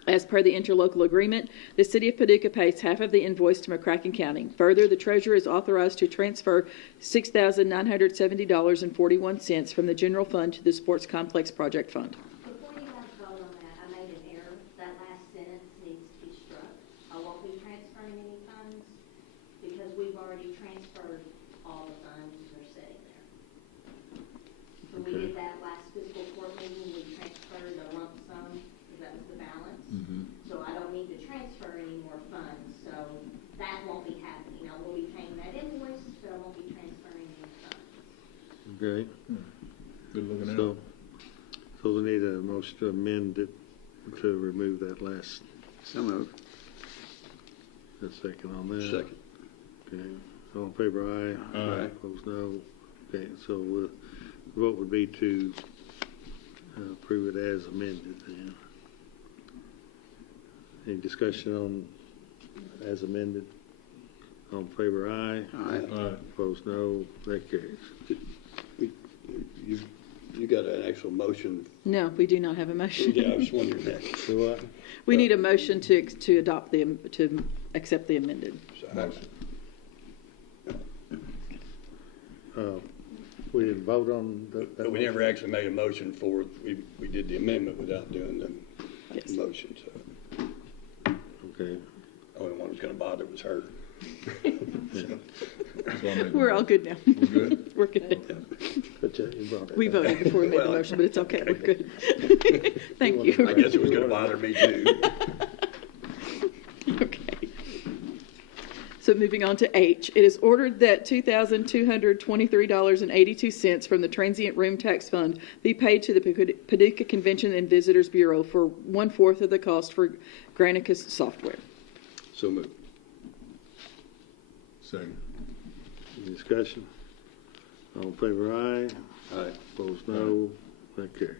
As per the interlocal agreement, the City of Paducah pays half of the invoice to McCracken County. Further, the treasurer is authorized to transfer $6,970.41 from the general fund to the Sports Complex Project Fund. Before you guys vote on that, I made an error. That last sentence needs to be struck. I won't be transferring any funds because we've already transferred all the funds that are sitting there. So we did that last fiscal court meeting. We transferred a lump sum because that was the balance. So I don't need to transfer any more funds. So that won't be happening. I will be paying that invoice, but I won't be transferring any funds. Okay. Good looking out. So we need a motion to amend it to remove that last. So moved. A second on that. Second. Okay. All in favor, aye. Aye. Opposed, no. Okay, so the vote would be to approve it as amended then. Any discussion on as amended? All in favor, aye. Aye. Aye. Opposed, no. That carries. You got an actual motion? No, we do not have a motion. Yeah, I was wondering that. So what? We need a motion to adopt to accept the amended. Motion. We didn't vote on that. But we never actually made a motion for, we did the amendment without doing the motion, so. Okay. The only one who's gonna bother was her. We're all good now. We're good? We're good. But you brought it We up. voted before we made the motion, but it's okay. We're good. Thank you. I guess it was gonna bother me too. Okay. So moving on to H, it is ordered that $2,223.82 from the Transient Room Tax Fund be paid to the Paducah Convention and Visitors Bureau for 1/4 of the cost for Granicus software. So moved. Second. Any discussion? All in favor, aye. Aye. Opposed, no. That carries.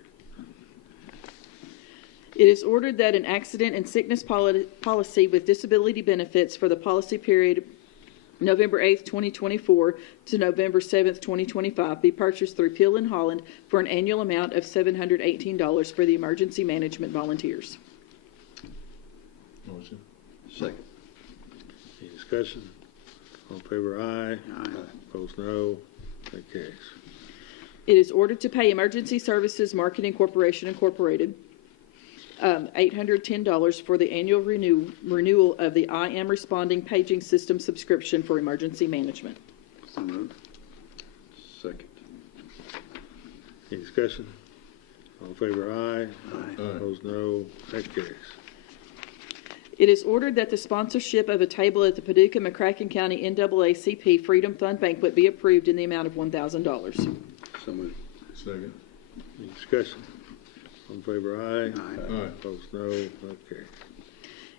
It is ordered that an accident and sickness policy with disability benefits for the policy period November 8th, 2024 to November 7th, 2025 be purchased through Peel & Holland for an annual amount of $718 for the emergency management volunteers. Motion. Second. Any discussion? All in favor, aye. Aye. Opposed, no. That carries. It is ordered to pay Emergency Services Marketing Corporation Incorporated $810 for the annual renewal of the I Am Responding paging system subscription for emergency management. So moved. Second. Any discussion? All in favor, aye. Aye. Opposed, no. That carries. It is ordered that the sponsorship of a table at the Paducah McCracken County NAACP Freedom Fund banquet be approved in the amount of $1,000. So moved. Second. Any discussion? All in favor, aye. Aye. Opposed, no. That carries.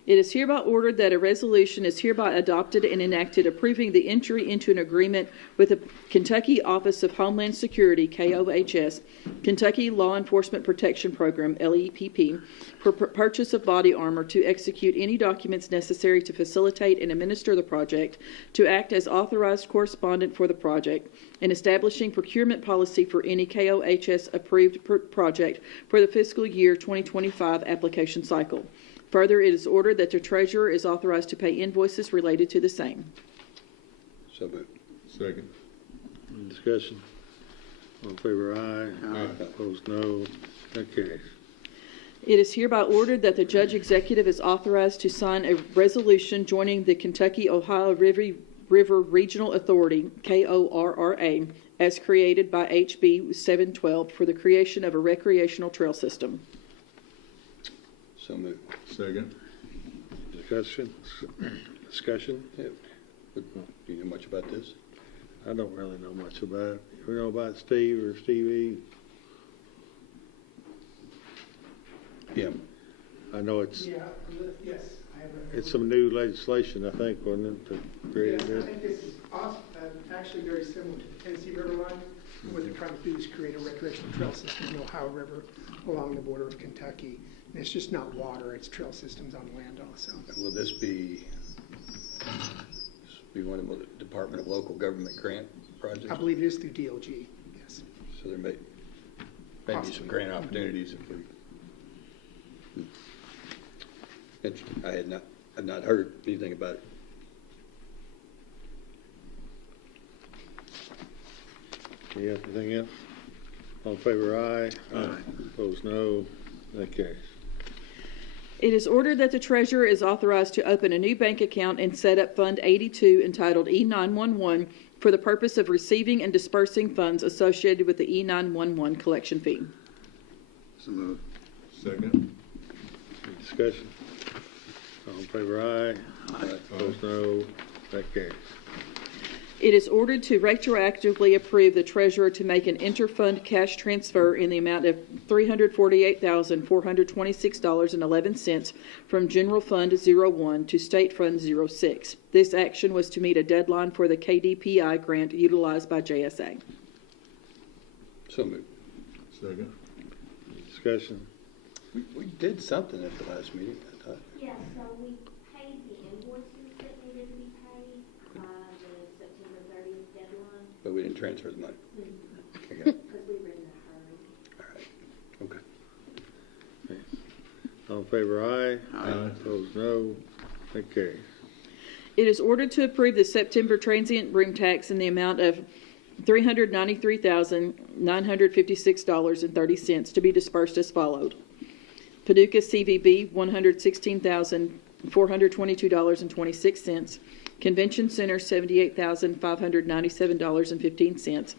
It is hereby ordered that a resolution is hereby adopted and enacted approving the entry into an agreement with the Kentucky Office of Homeland Security, KOHS, Kentucky Law Enforcement Protection Program, LEPP, for purchase of body armor to execute any documents necessary to facilitate and administer the project, to act as authorized correspondent for the project, and establishing procurement policy for any KOHS-approved project for the fiscal year 2025 application cycle. Further, it is ordered that the treasurer is authorized to pay invoices related to the same. So moved. Second. Any discussion? All in favor, aye. Aye. Opposed, no. That carries. It is hereby ordered that the judge executive is authorized to sign a resolution joining the Kentucky-Ohio River Regional Authority, KORRA, as created by HB 712 for the creation of a recreational trail system. So moved. Second. Discussion? Discussion? Yeah. Do you know much about this? I don't really know much about it. You know about Steve or Stevie? Yeah. I know it's. Yeah, yes, I It's some new legislation, I think, wasn't it, to create Yes, I it? think this is actually very similar to the Tennessee River line. What they're trying to do is create a recreational trail system in the Ohio River along the border of Kentucky. And it's just not water, it's trail systems on land also. Will this be one of the Department of Local Government grant projects? I believe it is through DLG, yes. So there may be some grant opportunities if we. Interesting. I had not heard anything about it. You got anything else? All in favor, aye. Aye. Opposed, no. That carries. It is ordered that the treasurer is authorized to open a new bank account and set up Fund 82 entitled E911 for the purpose of receiving and dispersing funds associated with the E911 collection fee. So moved. Second. Any discussion? All in favor, aye. Aye. Opposed, no. That carries. It is ordered to retroactively approve the treasurer to make an interfund cash transfer in the amount of $348,426.11 from General Fund 01 to State Fund 06. This action was to meet a deadline for the KDPI grant utilized by JSA. So moved. Second. Any discussion? We did something at the last meeting, I thought. Yeah, so we paid the invoices that needed to be paid by the September 30th deadline. But we didn't transfer the money. Because Okay. we were in a hurry. All right. Okay. All in favor, aye. Aye. Opposed, no. That carries. It is ordered to approve the September transient room tax in the amount of $393,956.30 to be dispersed as followed. Paducah CVB, $116,422.26. Convention Center, $78,597.15.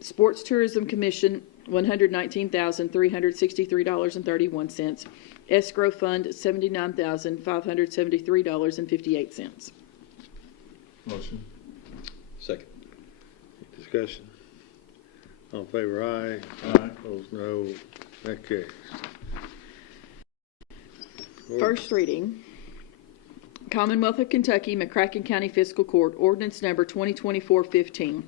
Sports Tourism Commission, $119,363.31. Escrow Fund, $79,573.58. Motion. Second. Discussion. All in favor, aye. Aye. Opposed, no. That carries. First reading. Commonwealth of Kentucky, McCracken County Fiscal Court, Ordinance Number 2024-15.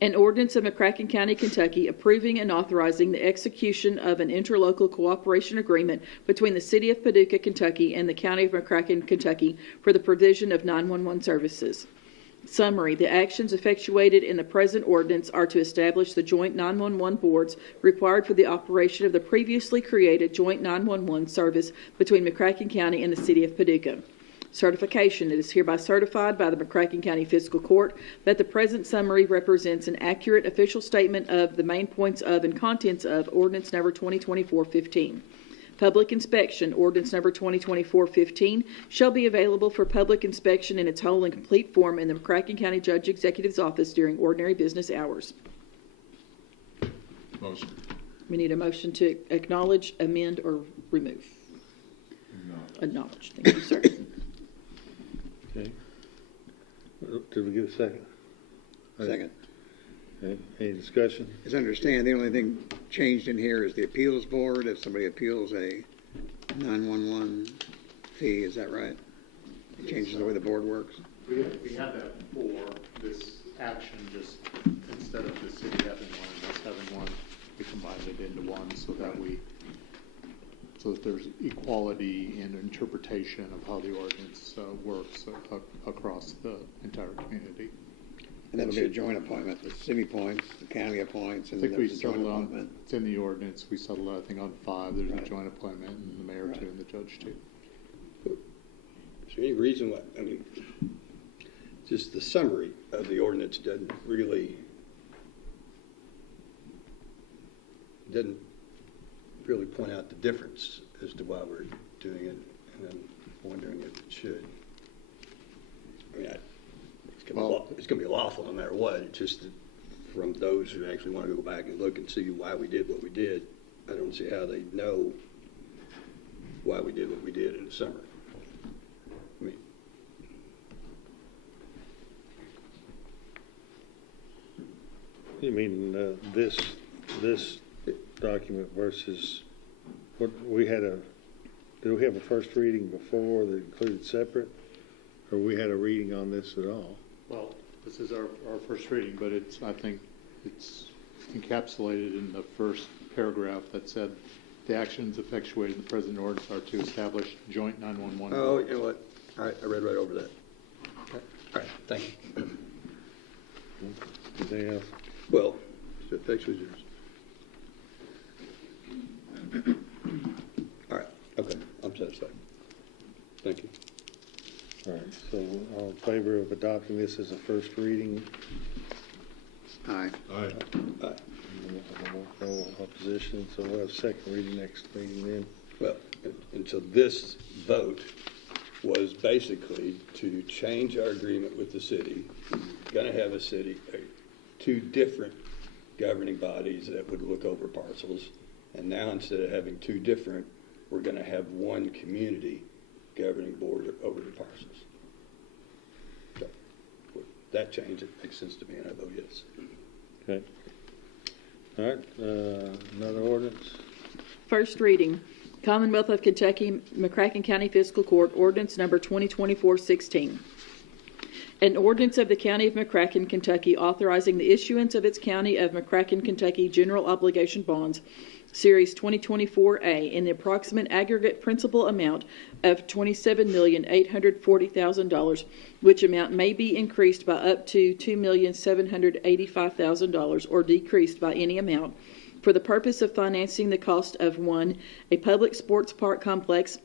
An ordinance of McCracken County, Kentucky, approving and authorizing the execution of an interlocal cooperation agreement between the City of Paducah, Kentucky, and the County of McCracken, Kentucky, for the provision of 911 services. Summary: the actions effectuated in the present ordinance are to establish the joint 911 boards required for the operation of the previously created joint 911 service between McCracken County and the City of Paducah. Certification: it is hereby certified by the McCracken County Fiscal Court that the present summary represents an accurate official statement of the main points of and contents of Ordinance Number 2024-15. Public inspection: Ordinance Number 2024-15 shall be available for public inspection in its whole and complete form in the McCracken County Judge Executive's office during ordinary business hours. Motion. We need a motion to acknowledge, amend, or remove. Acknowledge. Thank you, sir. Okay. Did we get a second? Second. Okay. Any discussion? As I understand, the only thing changed in here is the appeals board. If somebody appeals a 911 fee, is that right? It changes the way the board works? We had that before. This action just, instead of the city having one and us having one, we combined it into one so that there's equality in interpretation of how the ordinance works across the entire community. And that'll be a joint appointment. The city appoints, the county appoints, I and think then we there's a joint settled on, appointment. it's in the ordinance, we settled, I think, on 5. There's Right. a joint appointment, and the mayor too, and the judge too. Is there any reason why, I mean, just the summary of the ordinance doesn't really point out the difference as to why we're doing it, and I'm wondering if it should. I mean, it's going to be lawful no matter what. It's just that from those who actually want to go back and look and see why we did what we did, I don't see how they know why we did what we did in the summer. I mean, You mean this document versus what we had did we have a first reading before that included separate? Or we had a reading on this at all? Well, this is our first reading, but I think it's encapsulated in the first paragraph that said the actions effectuated in the present ordinance are to establish joint 911. Oh, you know what? All right, I read right over that. Okay. All right, thank you. Anything else? Well, it effectuates yours. All right, okay, I'm satisfied. Thank you. All right, so all in favor of adopting this as a first reading? Aye. Aye. Aye. No opposition, so we'll have second reading next meeting then. Well, and so this vote was basically to change our agreement with the city. We're going to have two different governing bodies that would look over parcels. And now instead of having two different, we're going to have one community governing board over the parcels. So with that change, it makes sense to me, and I vote yes. Okay. All right, another ordinance. First reading, Commonwealth of Kentucky, McCracken County Fiscal Court, ordinance number 2024-16. An ordinance of the County of McCracken, Kentucky, authorizing the issuance of its County of McCracken, Kentucky general obligation bonds, Series 2024A, in the approximate aggregate principal amount of $27,840,000, which amount may be increased by up to $2,785,000 or decreased by any amount, for the purpose of financing the cost of 1, a public sports park complex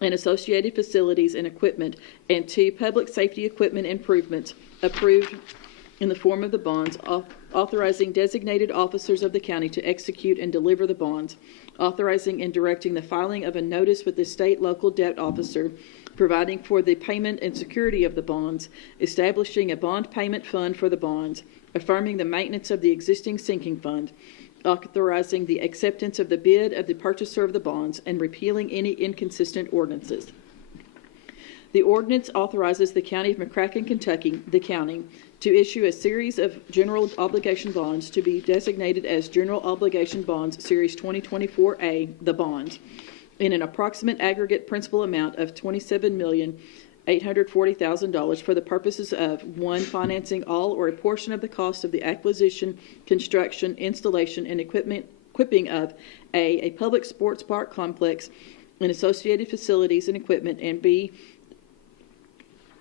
and associated facilities and equipment, and 2, public safety equipment improvements approved in the form of the bonds, authorizing designated officers of the county to execute and deliver the bonds, authorizing and directing the filing of a notice with the state local debt officer, providing for the payment and security of the bonds, establishing a bond payment fund for the bonds, affirming the maintenance of the existing sinking fund, authorizing the acceptance of the bid of the purchaser of the bonds, and repealing any inconsistent ordinances. The ordinance authorizes the County of McCracken, Kentucky, the county, to issue a series of general obligation bonds to be designated as General Obligation Bonds Series 2024A, the bonds, in an approximate aggregate principal amount of $27,840,000 for the purposes of 1, financing all or a portion of the cost of the acquisition, construction, installation, and equipping of a public sports park complex and associated facilities and equipment, and B,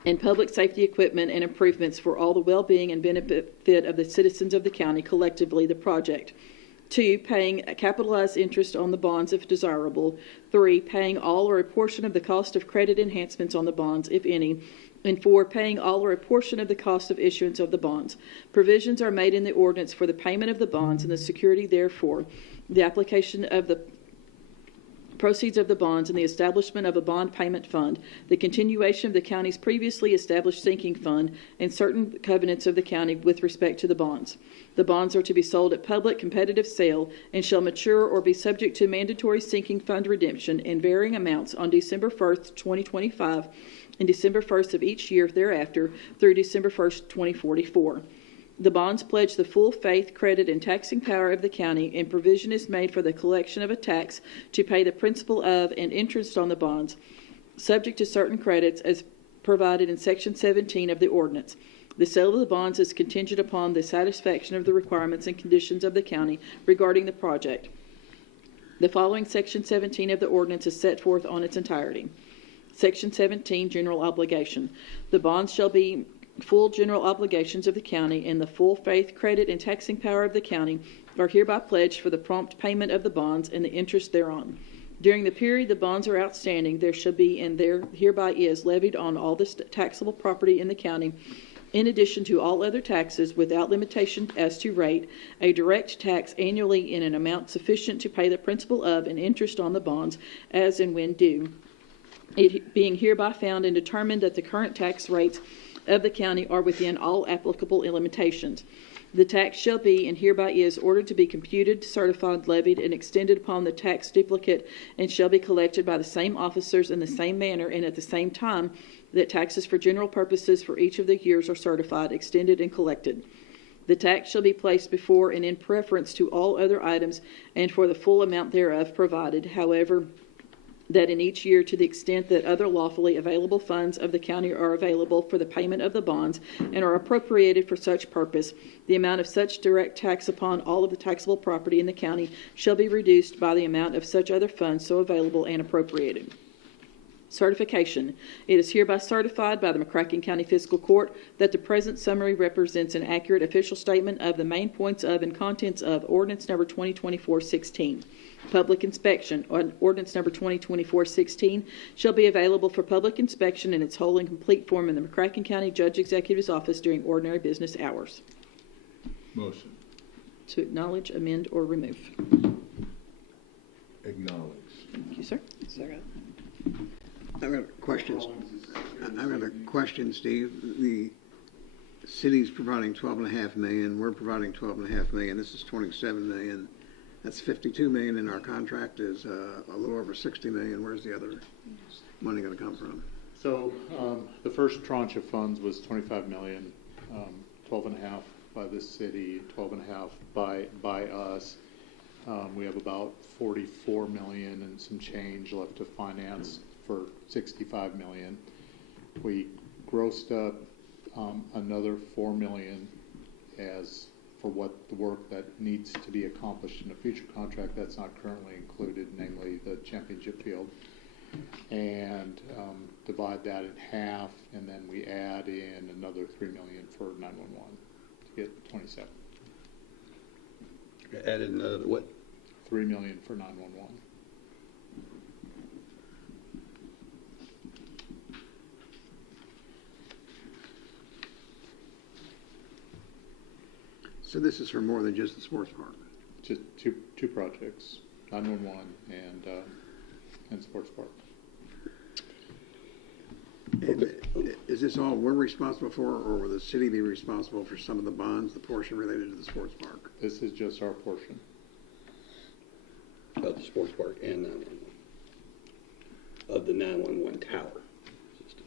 and public safety equipment and improvements for all the well-being and benefit of the citizens of the county, collectively the project. 2, paying capitalized interest on the bonds if desirable. 3, paying all or a portion of the cost of credit enhancements on the bonds, if any. And 4, paying all or a portion of the cost of issuance of the bonds. Provisions are made in the ordinance for the payment of the bonds and the security therefore, the application of the proceeds of the bonds, and the establishment of a bond payment fund, the continuation of the county's previously established sinking fund, and certain covenants of the county with respect to the bonds. The bonds are to be sold at public competitive sale and shall mature or be subject to mandatory sinking fund redemption in varying amounts on December 1st, 2025, and December 1st of each year thereafter through December 1st, 2044. The bonds pledge the full faith, credit, and taxing power of the county, and provision is made for the collection of a tax to pay the principal of and interest on the bonds, subject to certain credits as provided in Section 17 of the ordinance. The sale of the bonds is contingent upon the satisfaction of the requirements and conditions of the county regarding the project. The following Section 17 of the ordinance is set forth on its entirety. Section 17, General Obligation. The bonds shall be full general obligations of the county, and the full faith, credit, and taxing power of the county are hereby pledged for the prompt payment of the bonds and the interest thereon. During the period the bonds are outstanding, there shall be and there hereby is levied on all this taxable property in the county, in addition to all other taxes without limitation as to rate, a direct tax annually in an amount sufficient to pay the principal of and interest on the bonds as and when due. It being hereby found and determined that the current tax rates of the county are within all applicable limitations. The tax shall be and hereby is ordered to be computed, certified, levied, and extended upon the tax duplicate, and shall be collected by the same officers in the same manner and at the same time that taxes for general purposes for each of the years are certified, extended, and collected. The tax shall be placed before and in preference to all other items and for the full amount thereof provided. However, that in each year, to the extent that other lawfully available funds of the county are available for the payment of the bonds and are appropriated for such purpose, the amount of such direct tax upon all of the taxable property in the county shall be reduced by the amount of such other funds so available and appropriated. Certification. It is hereby certified by the McCracken County Fiscal Court that the present summary represents an accurate official statement of the main points of and contents of ordinance number 2024-16. Public inspection on ordinance number 2024-16 shall be available for public inspection in its whole and complete form in the McCracken County Judge Executive's office during ordinary business hours. Motion. To acknowledge, amend, or remove. Acknowledge. Thank you, sir. Second. I've got questions. I've got a question, Steve. The city's providing $12.5 million. We're providing $12.5 million. This is $27 million. That's $52 million, and our contract is a little over $60 million. Where's the other money going to come from? So the first tranche of funds was $25 million, 12.5 by the city, 12.5 by us. We have about $44 million and some change left to finance for $65 million. We grossed up another $4 million as for what the work that needs to be accomplished in a future contract that's not currently included, namely the championship field, and divide that in half, and then we add in another $3 million for 911 to get 27. Added another what? $3 million for 911. So this is for more than just the sports park? Just two projects, 911 and sports park. And is this all we're responsible for, or will the city be responsible for some of the bonds, the portion related to the sports park? This is just our portion. Of the sports park and 911. Of the 911 tower system.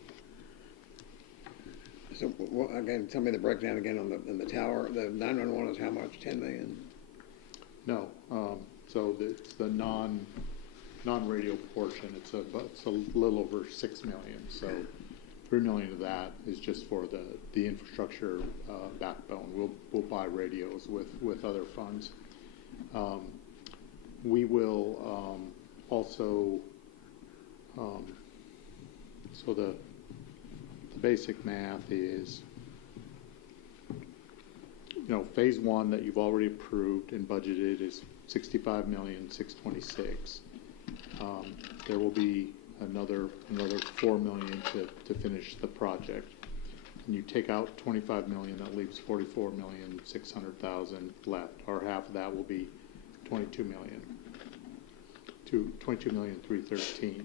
So, again, tell me the breakdown again on the tower. The 911 is how much? 10 million? No. So it's the non-radio portion. It's a little over 6 million. So 3 million of that is just for the infrastructure backbone. We'll buy radios with other funds. We will also. So the basic math is, phase one that you've already approved and budgeted is $65,626,000. There will be another $4 million to finish the project. And you take out $25 million, that leaves $44,600,000 left. Our half of that will be $22 million. To $22,313,000.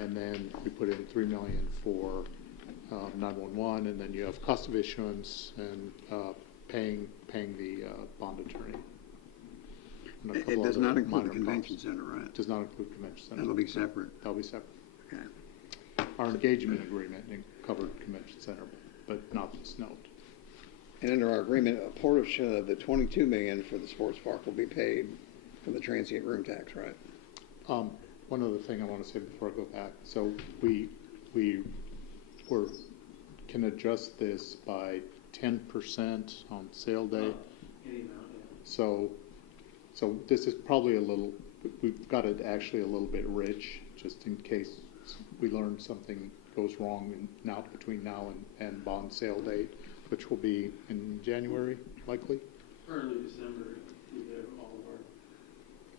And then we put in $3 million for 911, and then you have cost of issuance and paying the bond attorney. It does not include the convention center, right? Does not include convention center. That'll be separate. That'll be separate. Okay. Our engagement agreement covered convention center, but not this note. And under our agreement, a portion of the $22 million for the sports park will be paid from the transient room tax, right? One other thing I want to say before I go back. So we can adjust this by 10% on sale day. So this is probably we've got it actually a little bit rich, just in case we learn something goes wrong between now and bond sale date, which will be in January, likely. Early December, we have all of our.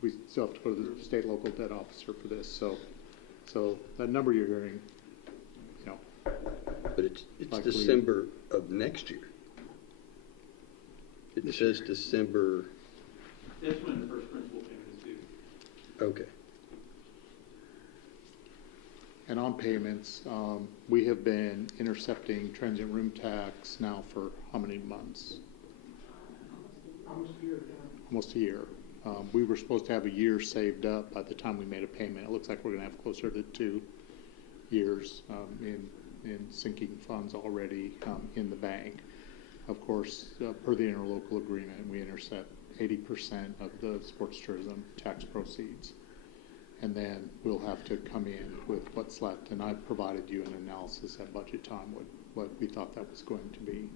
We still have to go to the state local debt officer for this, so that number you're hearing, But it's likely December of next year. It says December. That's when the first principal payment is due. Okay. And on payments, we have been intercepting transient room tax now for how many months? Almost a year. Almost a year. We were supposed to have a year saved up by the time we made a payment. It looks like we're going to have closer to 2 years in sinking funds already in the bank. Of course, per the interlocal agreement, we intercept 80% of the sports tourism tax proceeds. and then we'll have to come in with what's left. And I provided you an analysis at budget time, what we thought that was going to be,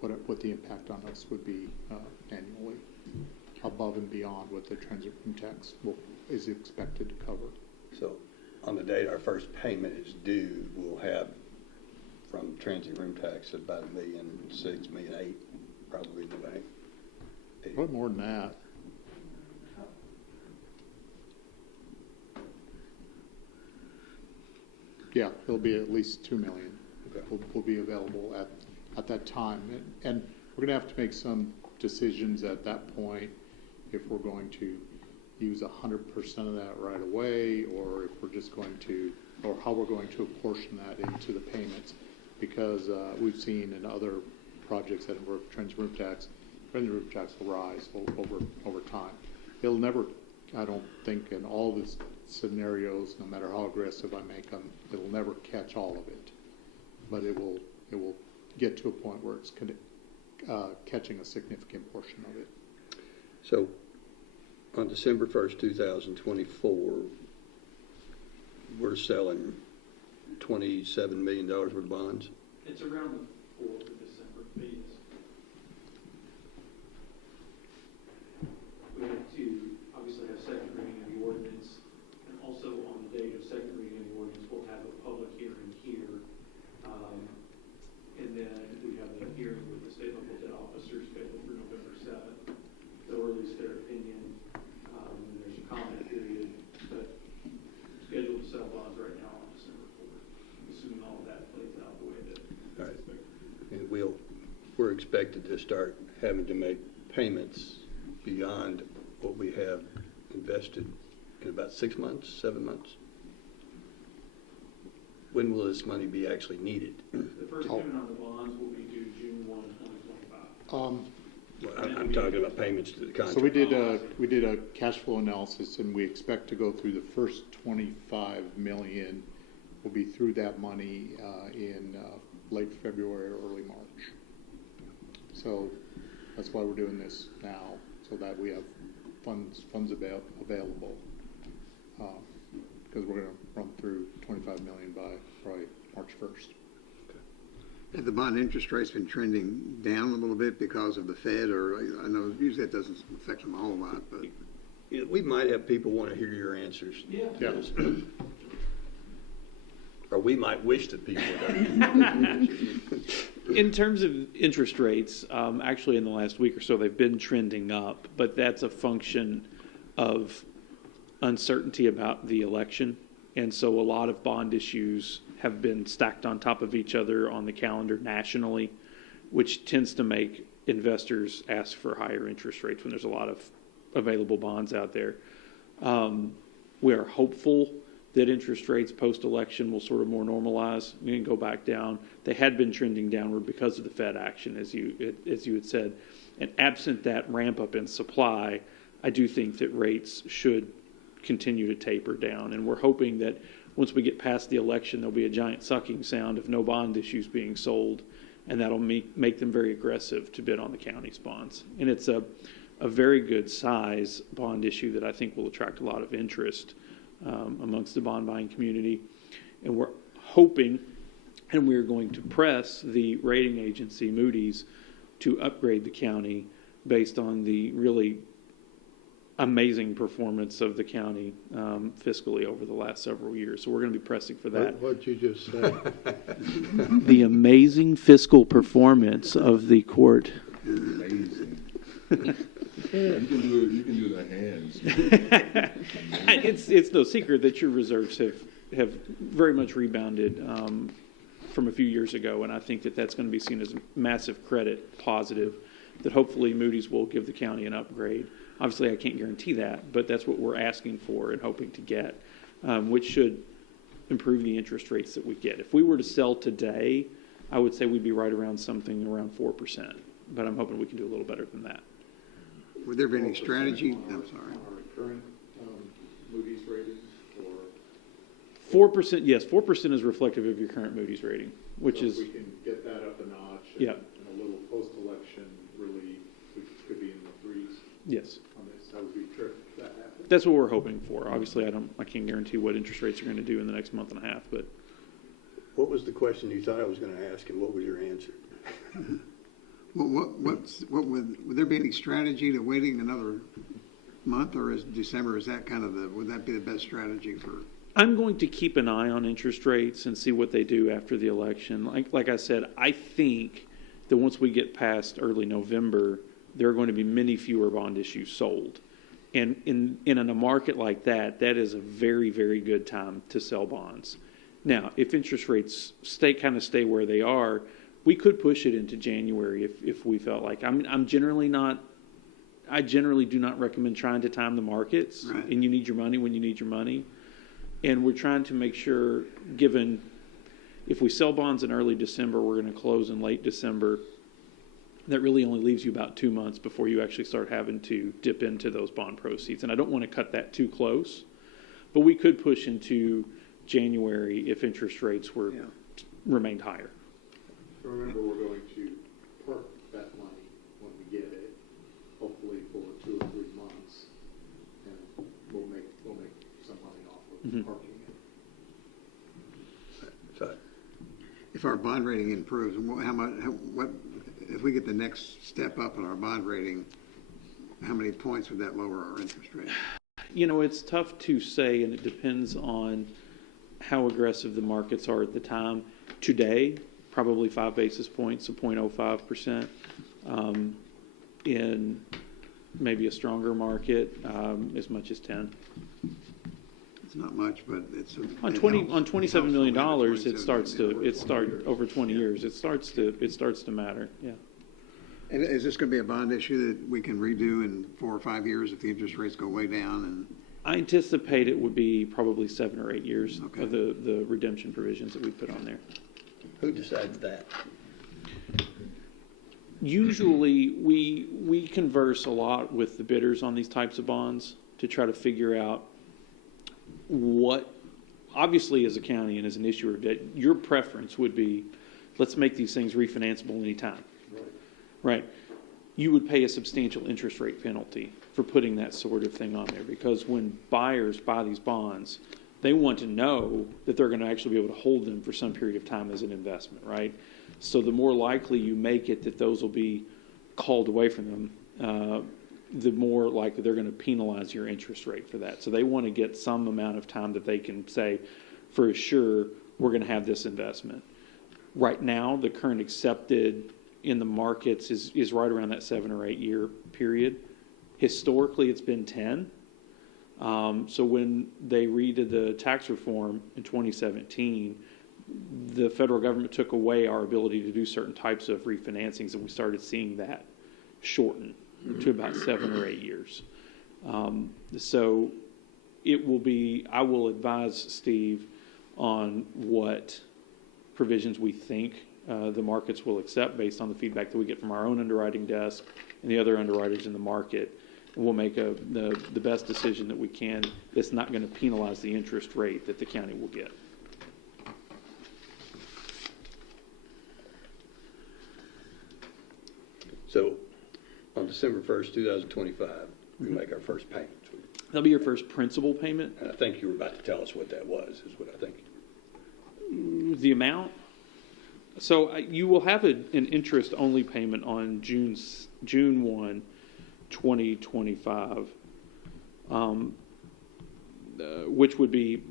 what the impact on us would be annually, above and beyond what the transit room tax is expected to cover. So on the date our first payment is due, we'll have from transit room tax about $1.6 million, $1.8 million, probably in the bank. Probably more than that. Yeah, it'll be at least $2 million. Okay. Will be available at that time, and we're going to have to make some decisions at that point if we're going to use 100% of that right away, or if we're just going to, or how we're going to apportion that into the payments, because we've seen in other projects that involve transit room tax will rise over time. It'll never, I don't think, in all the scenarios, no matter how aggressive I make them, it'll never catch all of it, but it will get to a point where it's catching a significant portion of it. So on December 1st, 2024, we're selling $27 million worth of bonds. It's around the 4th of December, but yes. We have to obviously have second reading of the ordinance, and also on the date of second reading of the ordinance, we'll have a public hearing here. And then we have the hearing with the state local debt officers scheduled for November 7th. They'll release their opinion. And there's a comment period, but scheduled to sell bonds right now on December 4th, assuming all of that plays out the way that All right. And we're expected to start having to make payments beyond what we have invested in about 6 months, 7 months. When will this money be actually needed? The first payment on the bonds will be due June 1, 2025. Well, I'm talking about payments to the contract. So we did a cash flow analysis, and we expect to go through the first $25 million. We'll be through that money in late February or early March. So that's why we're doing this now, so that we have funds available. Because we're going to run through $25 million by probably March 1st. Have the bond interest rates been trending down a little bit because of the Fed, or I know usually that doesn't affect them a whole lot, but We might have people want to hear your answers. Yeah. Or we might wish that people would. In terms of interest rates, actually in the last week or so, they've been trending up, but that's a function of uncertainty about the election. And so a lot of bond issues have been stacked on top of each other on the calendar nationally, which tends to make investors ask for higher interest rates when there's a lot of available bonds out there. We are hopeful that interest rates post-election will sort of more normalize and go back down. They had been trending downward because of the Fed action, as you had said. And absent that ramp up in supply, I do think that rates should continue to taper down. And we're hoping that once we get past the election, there'll be a giant sucking sound of no bond issues being sold, and that'll make them very aggressive to bid on the county's bonds. And it's a very good size bond issue that I think will attract a lot of interest amongst the bond buying community. And we're hoping, and we're going to press the rating agency, Moody's, to upgrade the county based on the really amazing performance of the county fiscally over the last several years. So we're going to be pressing for that. What'd you just say? The amazing fiscal performance of the court. Amazing. You can do the hands. It's no secret that your reserves have very much rebounded from a few years ago, and I think that that's going to be seen as a massive credit positive, that hopefully Moody's will give the county an upgrade. Obviously, I can't guarantee that, but that's what we're asking for and hoping to get, which should improve the interest rates that we get. If we were to sell today, I would say we'd be right around something around 4%, but I'm hoping we can do a little better than that. would there be any strategy? I'm sorry. Our current Moody's rating, or 4%, yes, 4% is reflective of your current Moody's rating, which is. If we can get that up a notch, yeah, and a little post-election relief, we could be in the threes. Yes. On this, that would be terrific if that happened. That's what we're hoping for. Obviously, I can't guarantee what interest rates are going to do in the next month and a half, but. What was the question you thought I was going to ask, and what was your answer? Well, would there be any strategy to waiting another month, or is December, is that kind of would that be the best strategy for? I'm going to keep an eye on interest rates and see what they do after the election. Like I said, I think that once we get past early November, there are going to be many fewer bond issues sold. And in a market like that, that is a very, very good time to sell bonds. Now, if interest rates stay where they are, we could push it into January if we felt like. I generally do not recommend trying to time the markets, right. And you need your money when you need your money. And we're trying to make sure, given if we sell bonds in early December, we're going to close in late December. That really only leaves you about 2 months before you actually start having to dip into those bond proceeds. And I don't want to cut that too close, but we could push into January if interest rates remained higher. Remember, we're going to park that money when we get it, hopefully for 2 or 3 months, and we'll make some money off of parking it. So, if our bond rating improves, what if we get the next step up in our bond rating? How many points would that lower our interest rate? It's tough to say, and it depends on how aggressive the markets are at the time. Today, probably 5 basis points, so 0.05%. In maybe a stronger market, as much as 10. It's not much, but it's on $27 million. It starts over 20 years. It starts to matter. Yeah. And is this going to be a bond issue that we can redo in 4 or 5 years if the interest rates go way down? And I anticipate it would be probably 7 or 8 years of the redemption provisions that we put on there. Who decides that? Usually, we converse a lot with the bidders on these types of bonds to try to figure out what, obviously as a county and as an issuer of debt, your preference would be, let's make these things refinanceable anytime. Right. You would pay a substantial interest rate penalty for putting that sort of thing on there, because when buyers buy these bonds, they want to know that they're going to actually be able to hold them for some period of time as an investment, right? So the more likely you make it that those will be called away from them, the more likely they're going to penalize your interest rate for that. So they want to get some amount of time that they can say, for sure, we're going to have this investment. Right now, the current accepted in the markets is right around that 7 or 8 year period. Historically, it's been 10. So when they redid the tax reform in 2017, the federal government took away our ability to do certain types of refinancings, and we started seeing that shorten to about 7 or 8 years. So it will be, I will advise Steve on what provisions we think the markets will accept based on the feedback that we get from our own underwriting desk and the other underwriters in the market. And we'll make the best decision that we can that's not going to penalize the interest rate that the county will get. So on December 1st, 2025, we make our first payment. That'll be your first principal payment? And I think you were about to tell us what that was, is what I think. The amount? So you will have an interest-only payment on June 1, 2025 which would be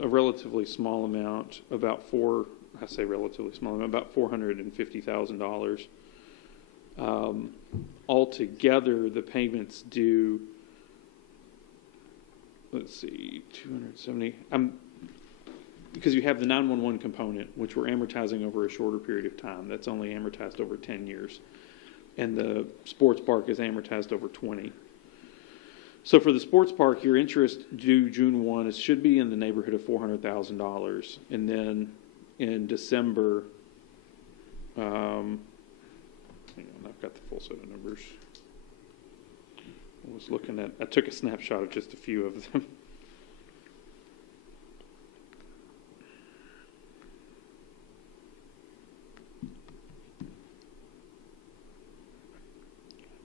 a relatively small amount, about $450,000. Altogether, the payments due, let's see, 270. Because you have the 911 component, which we're amortizing over a shorter period of time. That's only amortized over 10 years. And the sports park is amortized over 20. So for the sports park, your interest due June 1, it should be in the neighborhood of $400,000. And then in December, hang on, I've got the full set of numbers. I took a snapshot of just a few of them.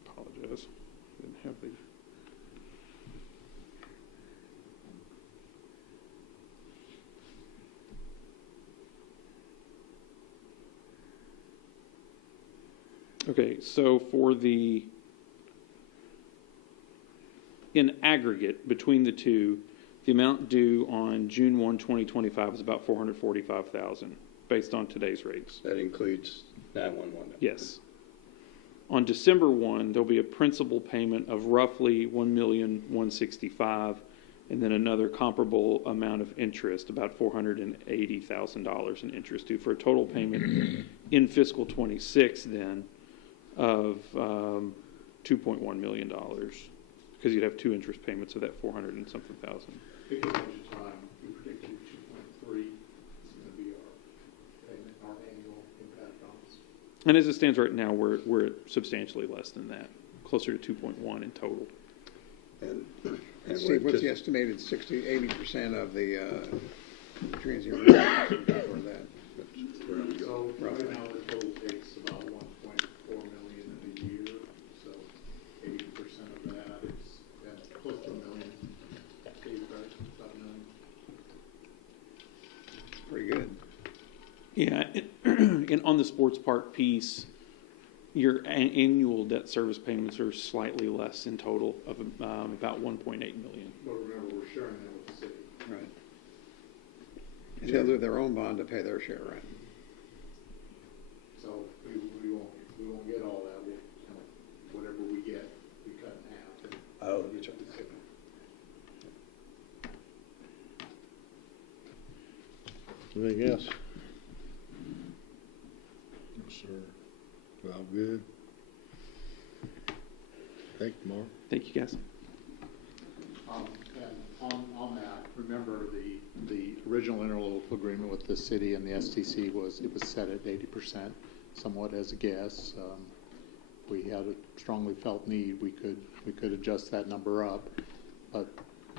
Apologize. I didn't have the Okay, so in aggregate, between the two, the amount due on June 1, 2025 is about $445,000, based on today's rates. That includes 911. Yes. On December 1, there'll be a principal payment of roughly $1,165,000, and then another comparable amount of interest, about $480,000 in interest due, for a total payment in fiscal 26 then of $2.1 million, because you'd have two interest payments of that 400 and something thousand. Because of time, we predicted 2.3 is going to be our payment, our annual impact on us. And as it stands right now, we're at substantially less than that, closer to 2.1 in total. And Steve, what's the estimated 80% of the transient revenues for that? So right now the total takes about 1.4 million in a year. So 80% of that is close to $1 million. About $1 million. Pretty good. Yeah, and on the sports park piece, your annual debt service payments are slightly less in total of about 1.8 million. But remember, we're sharing that with the city. Right. And they'll do their own bond to pay their share, right? So we won't get all that. We'll, whatever we get, we cut in half. Oh, that's right. Anything else? No, sir. All good. Thank you, Mark. Thank you, guys. And on that, remember the original interlocal agreement with the city and the STC was set at 80%, somewhat as a guess. We had a strongly felt need. We could adjust that number up, but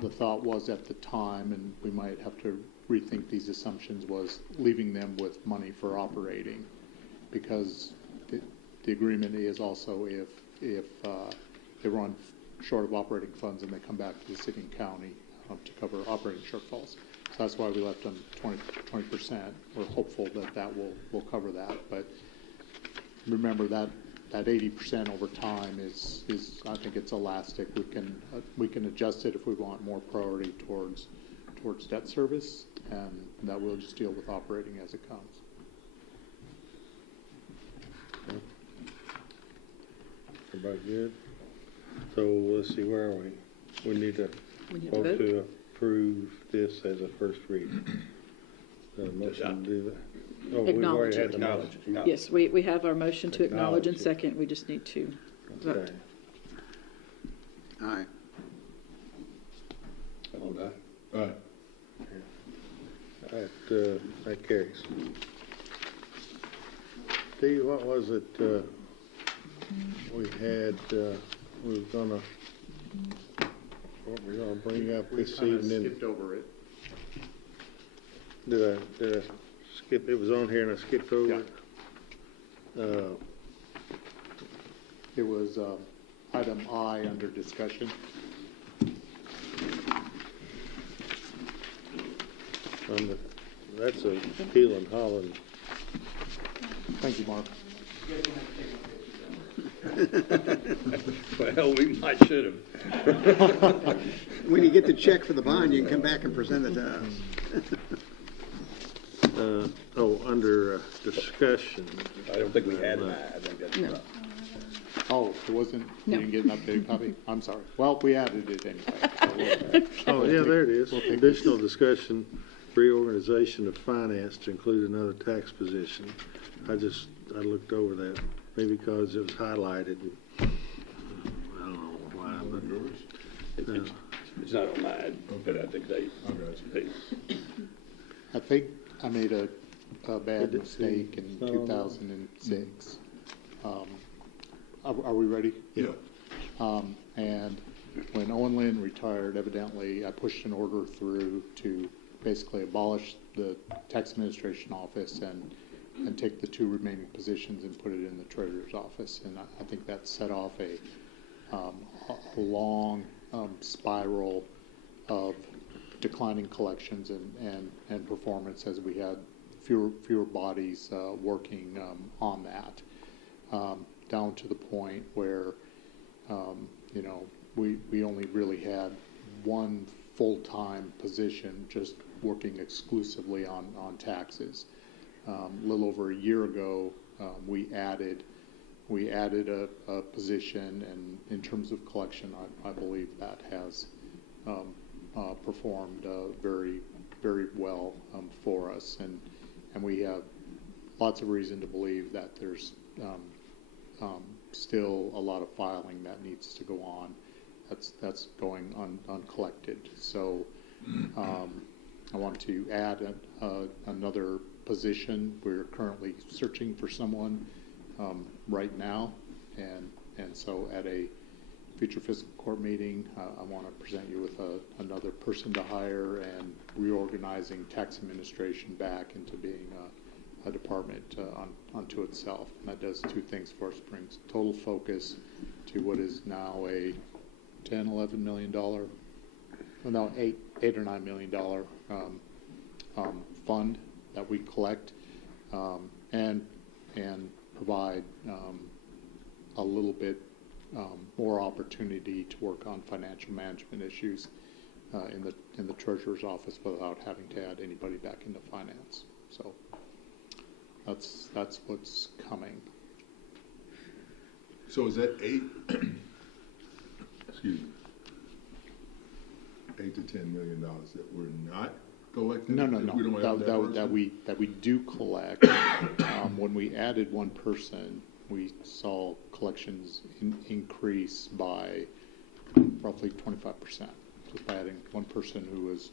the thought was at the time, and we might have to rethink these assumptions, was leaving them with money for operating, because the agreement is also if they run short of operating funds and they come back to the city and county to cover operating shortfalls. So that's why we left them 20%. We're hopeful that will cover that. But remember that 80% over time is I think it's elastic. We can adjust it if we want more priority towards debt service, and that we'll just deal with operating as it comes. Everybody good? So let's see, where are we? We need to vote vote. to approve this as a first reading. Motion to do that. Oh, we've Acknowledge already had it. the motion. Yes, we have our motion to acknowledge and Acknowledge it. second. We just need to vote. Okay. Aye. Aye. That carries. Steve, what was it, we had, we were gonna bring up We this kinda evening? skipped over it. Did I skip, it was on here and I skipped over it? It was item I under discussion. That's a Peel and Holland. Thank you, Mark. Well, we might should have. When you get the check for the bond, you can come back and present it to us. Under discussion. I don't think we had that. I think that's No. right. Oh, it wasn't, No. you didn't get an updated copy? I'm sorry. Well, we added it anyway. Oh, yeah, there it is. Additional discussion, reorganization of finance to include another tax position. I looked over that, maybe because it was highlighted. I don't know why, but. It's not on mine, but I think they. I think I made a bad Did it mistake see- in it's not on mine. 2006. Are we ready? Yeah. And when Owen Lynn retired, evidently, I pushed an order through to basically abolish the tax administration office and take the two remaining positions and put it in the treasurer's office. And I think that set off a long spiral of declining collections and performance as we had fewer bodies working on that. down to the point where, you know, we only really had one full-time position just working exclusively on taxes. A little over a year ago, we added a position, and in terms of collection, I believe that has performed very, very well for us, and we have lots of reason to believe that there's still a lot of filing that needs to go on. That's going uncollected. So I want to add another position. We're currently searching for someone right now, and so at a future fiscal court meeting, I want to present you with another person to hire and reorganizing tax administration back into being a department unto itself. And that does two things for us: brings total focus to what is now a $10-11 million, well, no, $8 or $9 million fund that we collect, and provide a little bit more opportunity to work on financial management issues in the treasurer's office without having to add anybody back into finance. So that's what's coming. So is that excuse me, $8 to $10 million that we're not collecting? No. We don't have that we do collect. When we added one person, we saw collections increase by roughly 25%, just by adding one person who was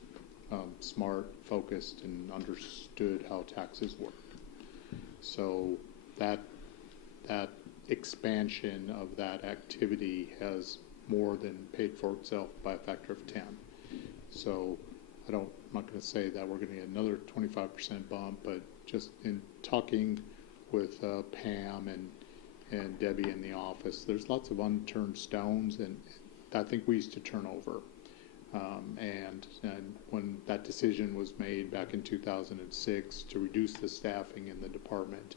smart, focused, and understood how taxes work. So that expansion of that activity has more than paid for itself by a factor of 10. So I'm not going to say that we're going to get another 25% bump, but just in talking with Pam and Debbie in the office, there's lots of unturned stones, and I think we used to turn over. And when that decision was made back in 2006 to reduce the staffing in the department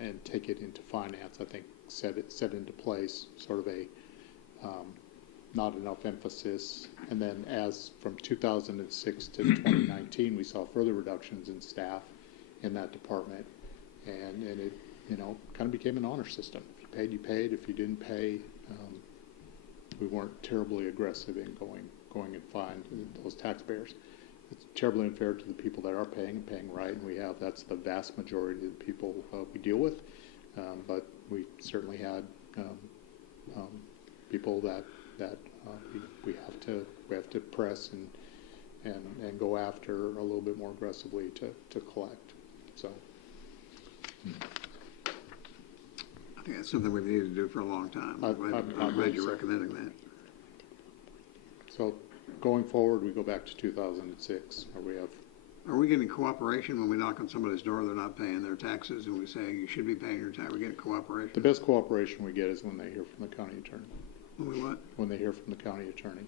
and take it into finance, I think set into place sort of a not enough emphasis. And then as from 2006 to 2019, we saw further reductions in staff in that department, and it kind of became an honor system. If you paid, you paid. If you didn't pay, we weren't terribly aggressive in going and find those taxpayers. It's terribly unfair to the people that are paying right, and that's the vast majority of the people we deal with. But we certainly had people that we have to press and go after a little bit more aggressively to collect. So I think that's something we've needed to do for a long time. I'm glad you're recommending that. So going forward, we go back to 2006, where we have. Are we getting cooperation when we knock on somebody's door, they're not paying their taxes, and we say you should be paying your tax? We're getting cooperation. The best cooperation we get is when they hear from the county attorney. When we what? When they hear from the county attorney.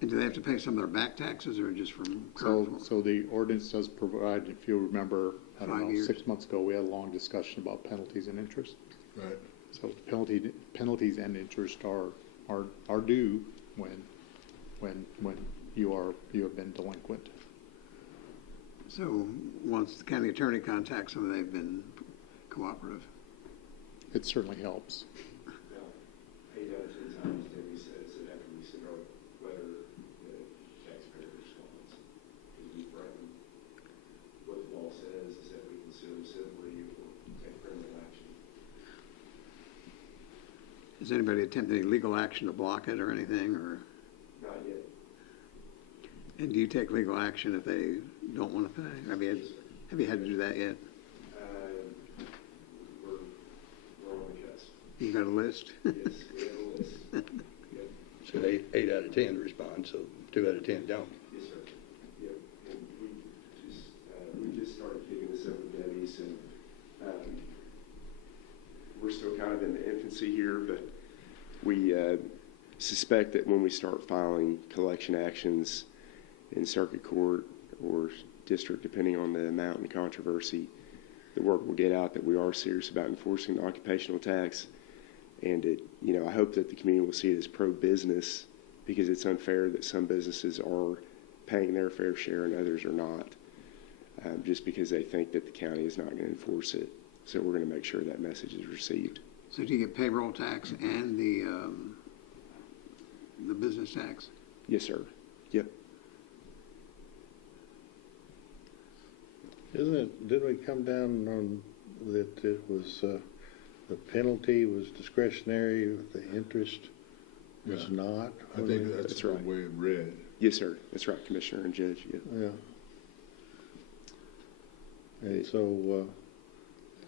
And do they have to pay some of their back taxes, or just from? So the ordinance does provide. If you remember, 6 months ago, we had a long discussion about penalties and interest. Right. So penalties and interest are due when you have been delinquent. So once the county attorney contacts them, they've been cooperative. It certainly helps. 8 out of 10 times, Debbie says that after we send our letter, the taxpayer responds. Because we threaten what the law says is that we can sue them civilly or take criminal action. Has anybody attempted any legal action to block it or anything, or? Not yet. And do you take legal action if they don't want to pay? Have you had to do that yet? We're on the cusp. You got a list? Yes, we have a list. Yep. So 8 out of 10 respond, so 2 out of 10 don't. Yes, sir. Yep. And we just started picking this up with Debbie, so we're still kind of in the infancy here, but we suspect that when we start filing collection actions in circuit court or district, depending on the amount and controversy, the word will get out that we are serious about enforcing the occupational tax. And I hope that the community will see it as pro-business, because it's unfair that some businesses are paying their fair share and others are not, just because they think that the county is not going to enforce it. So we're going to make sure that message is received. So do you get payroll tax and the business tax? Yes, sir. Yep. Didn't we come down on that it was, the penalty was discretionary, the interest was not? I think that's the way it read. Yes, sir. That's right, Commissioner and Judge. Yeah. Yeah. And so, 1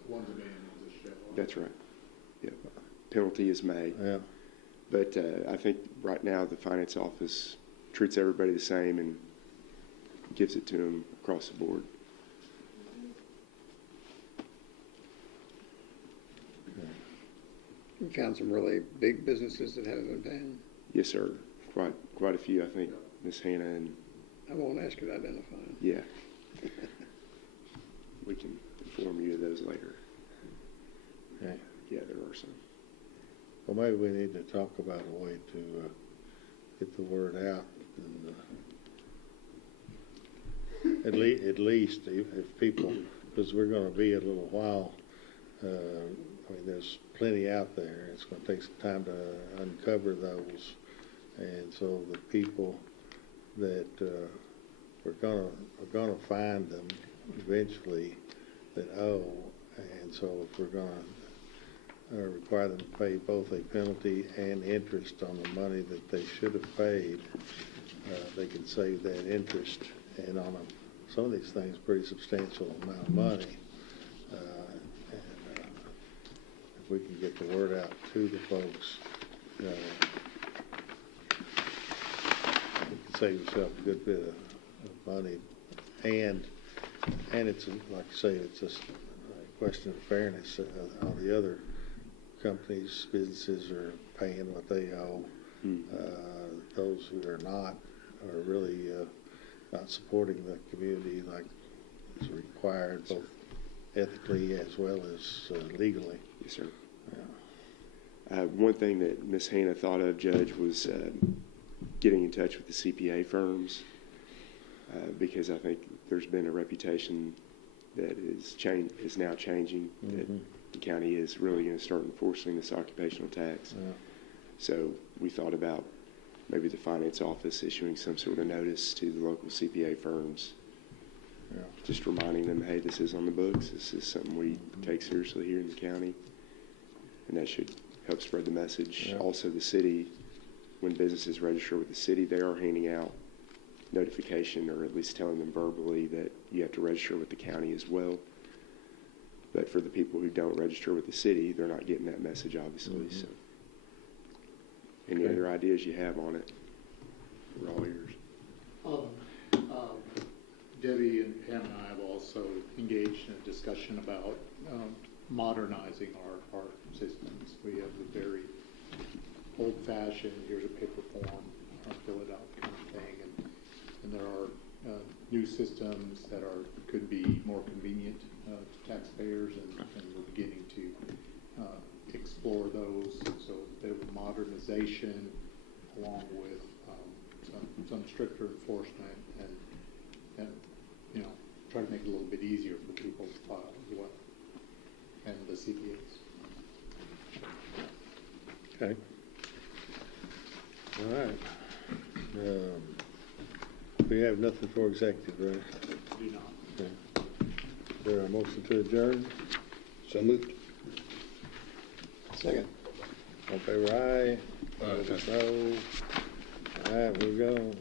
demand is a shell. That's right. Yeah. Penalty is made. Yeah. But I think right now the finance office treats everybody the same and gives it to them across the board. We found some really big businesses that haven't been paying. Yes, sir. Quite a few, I think, Ms. Hannah and... I won't ask you to identify them. Yeah. We can inform you of those later. Okay. Yeah, there are some. Well, maybe we need to talk about a way to get the word out. And, at least if people, because we're going to be a little while, I mean, there's plenty out there. It's going to take some time to uncover those. And so the people that we're going to find them eventually that owe. And so if we're going to require them to pay both a penalty and interest on the money that they should have paid, they can save that interest. And on some of these things, pretty substantial amount of money. If we can get the word out to the folks, you can save yourself a good bit of money. And it's, like I say, it's just a question of fairness. All the other companies, businesses are paying what they owe. Those who are not are really not supporting the community like is required, both ethically as well as legally. Yes, sir. Yeah. One thing that Ms. Hannah thought of, Judge, was getting in touch with the CPA firms, because I think there's been a reputation that is now changing, that the county is really going to start enforcing this occupational tax. Yeah. So we thought about maybe the finance office issuing some sort of notice to the local CPA firms, just reminding them, hey, this is on the books. This is something we take seriously here in the county. And that should help spread the message. Yeah. Also, the city, when businesses register with the city, they are handing out notification, or at least telling them verbally that you have to register with the county as well. But for the people who don't register with the city, they're not getting that message, obviously. So, any other ideas you have on it? We're all ears. Debbie and Pam and I have also engaged in a discussion about modernizing our systems. We have a very old-fashioned, here's a paper form, fill it out kind of thing, and there are new systems that could be more convenient to taxpayers, and we're beginning to explore those. So a bit of a modernization along with some stricter enforcement, and try to make it a little bit easier for people to file as well, and the CPAs. Okay. All right. We have nothing for executive, right? Do not. Okay. Is there a motion to adjourn? So moved. Second. All in favor, aye. No. All right, we're going.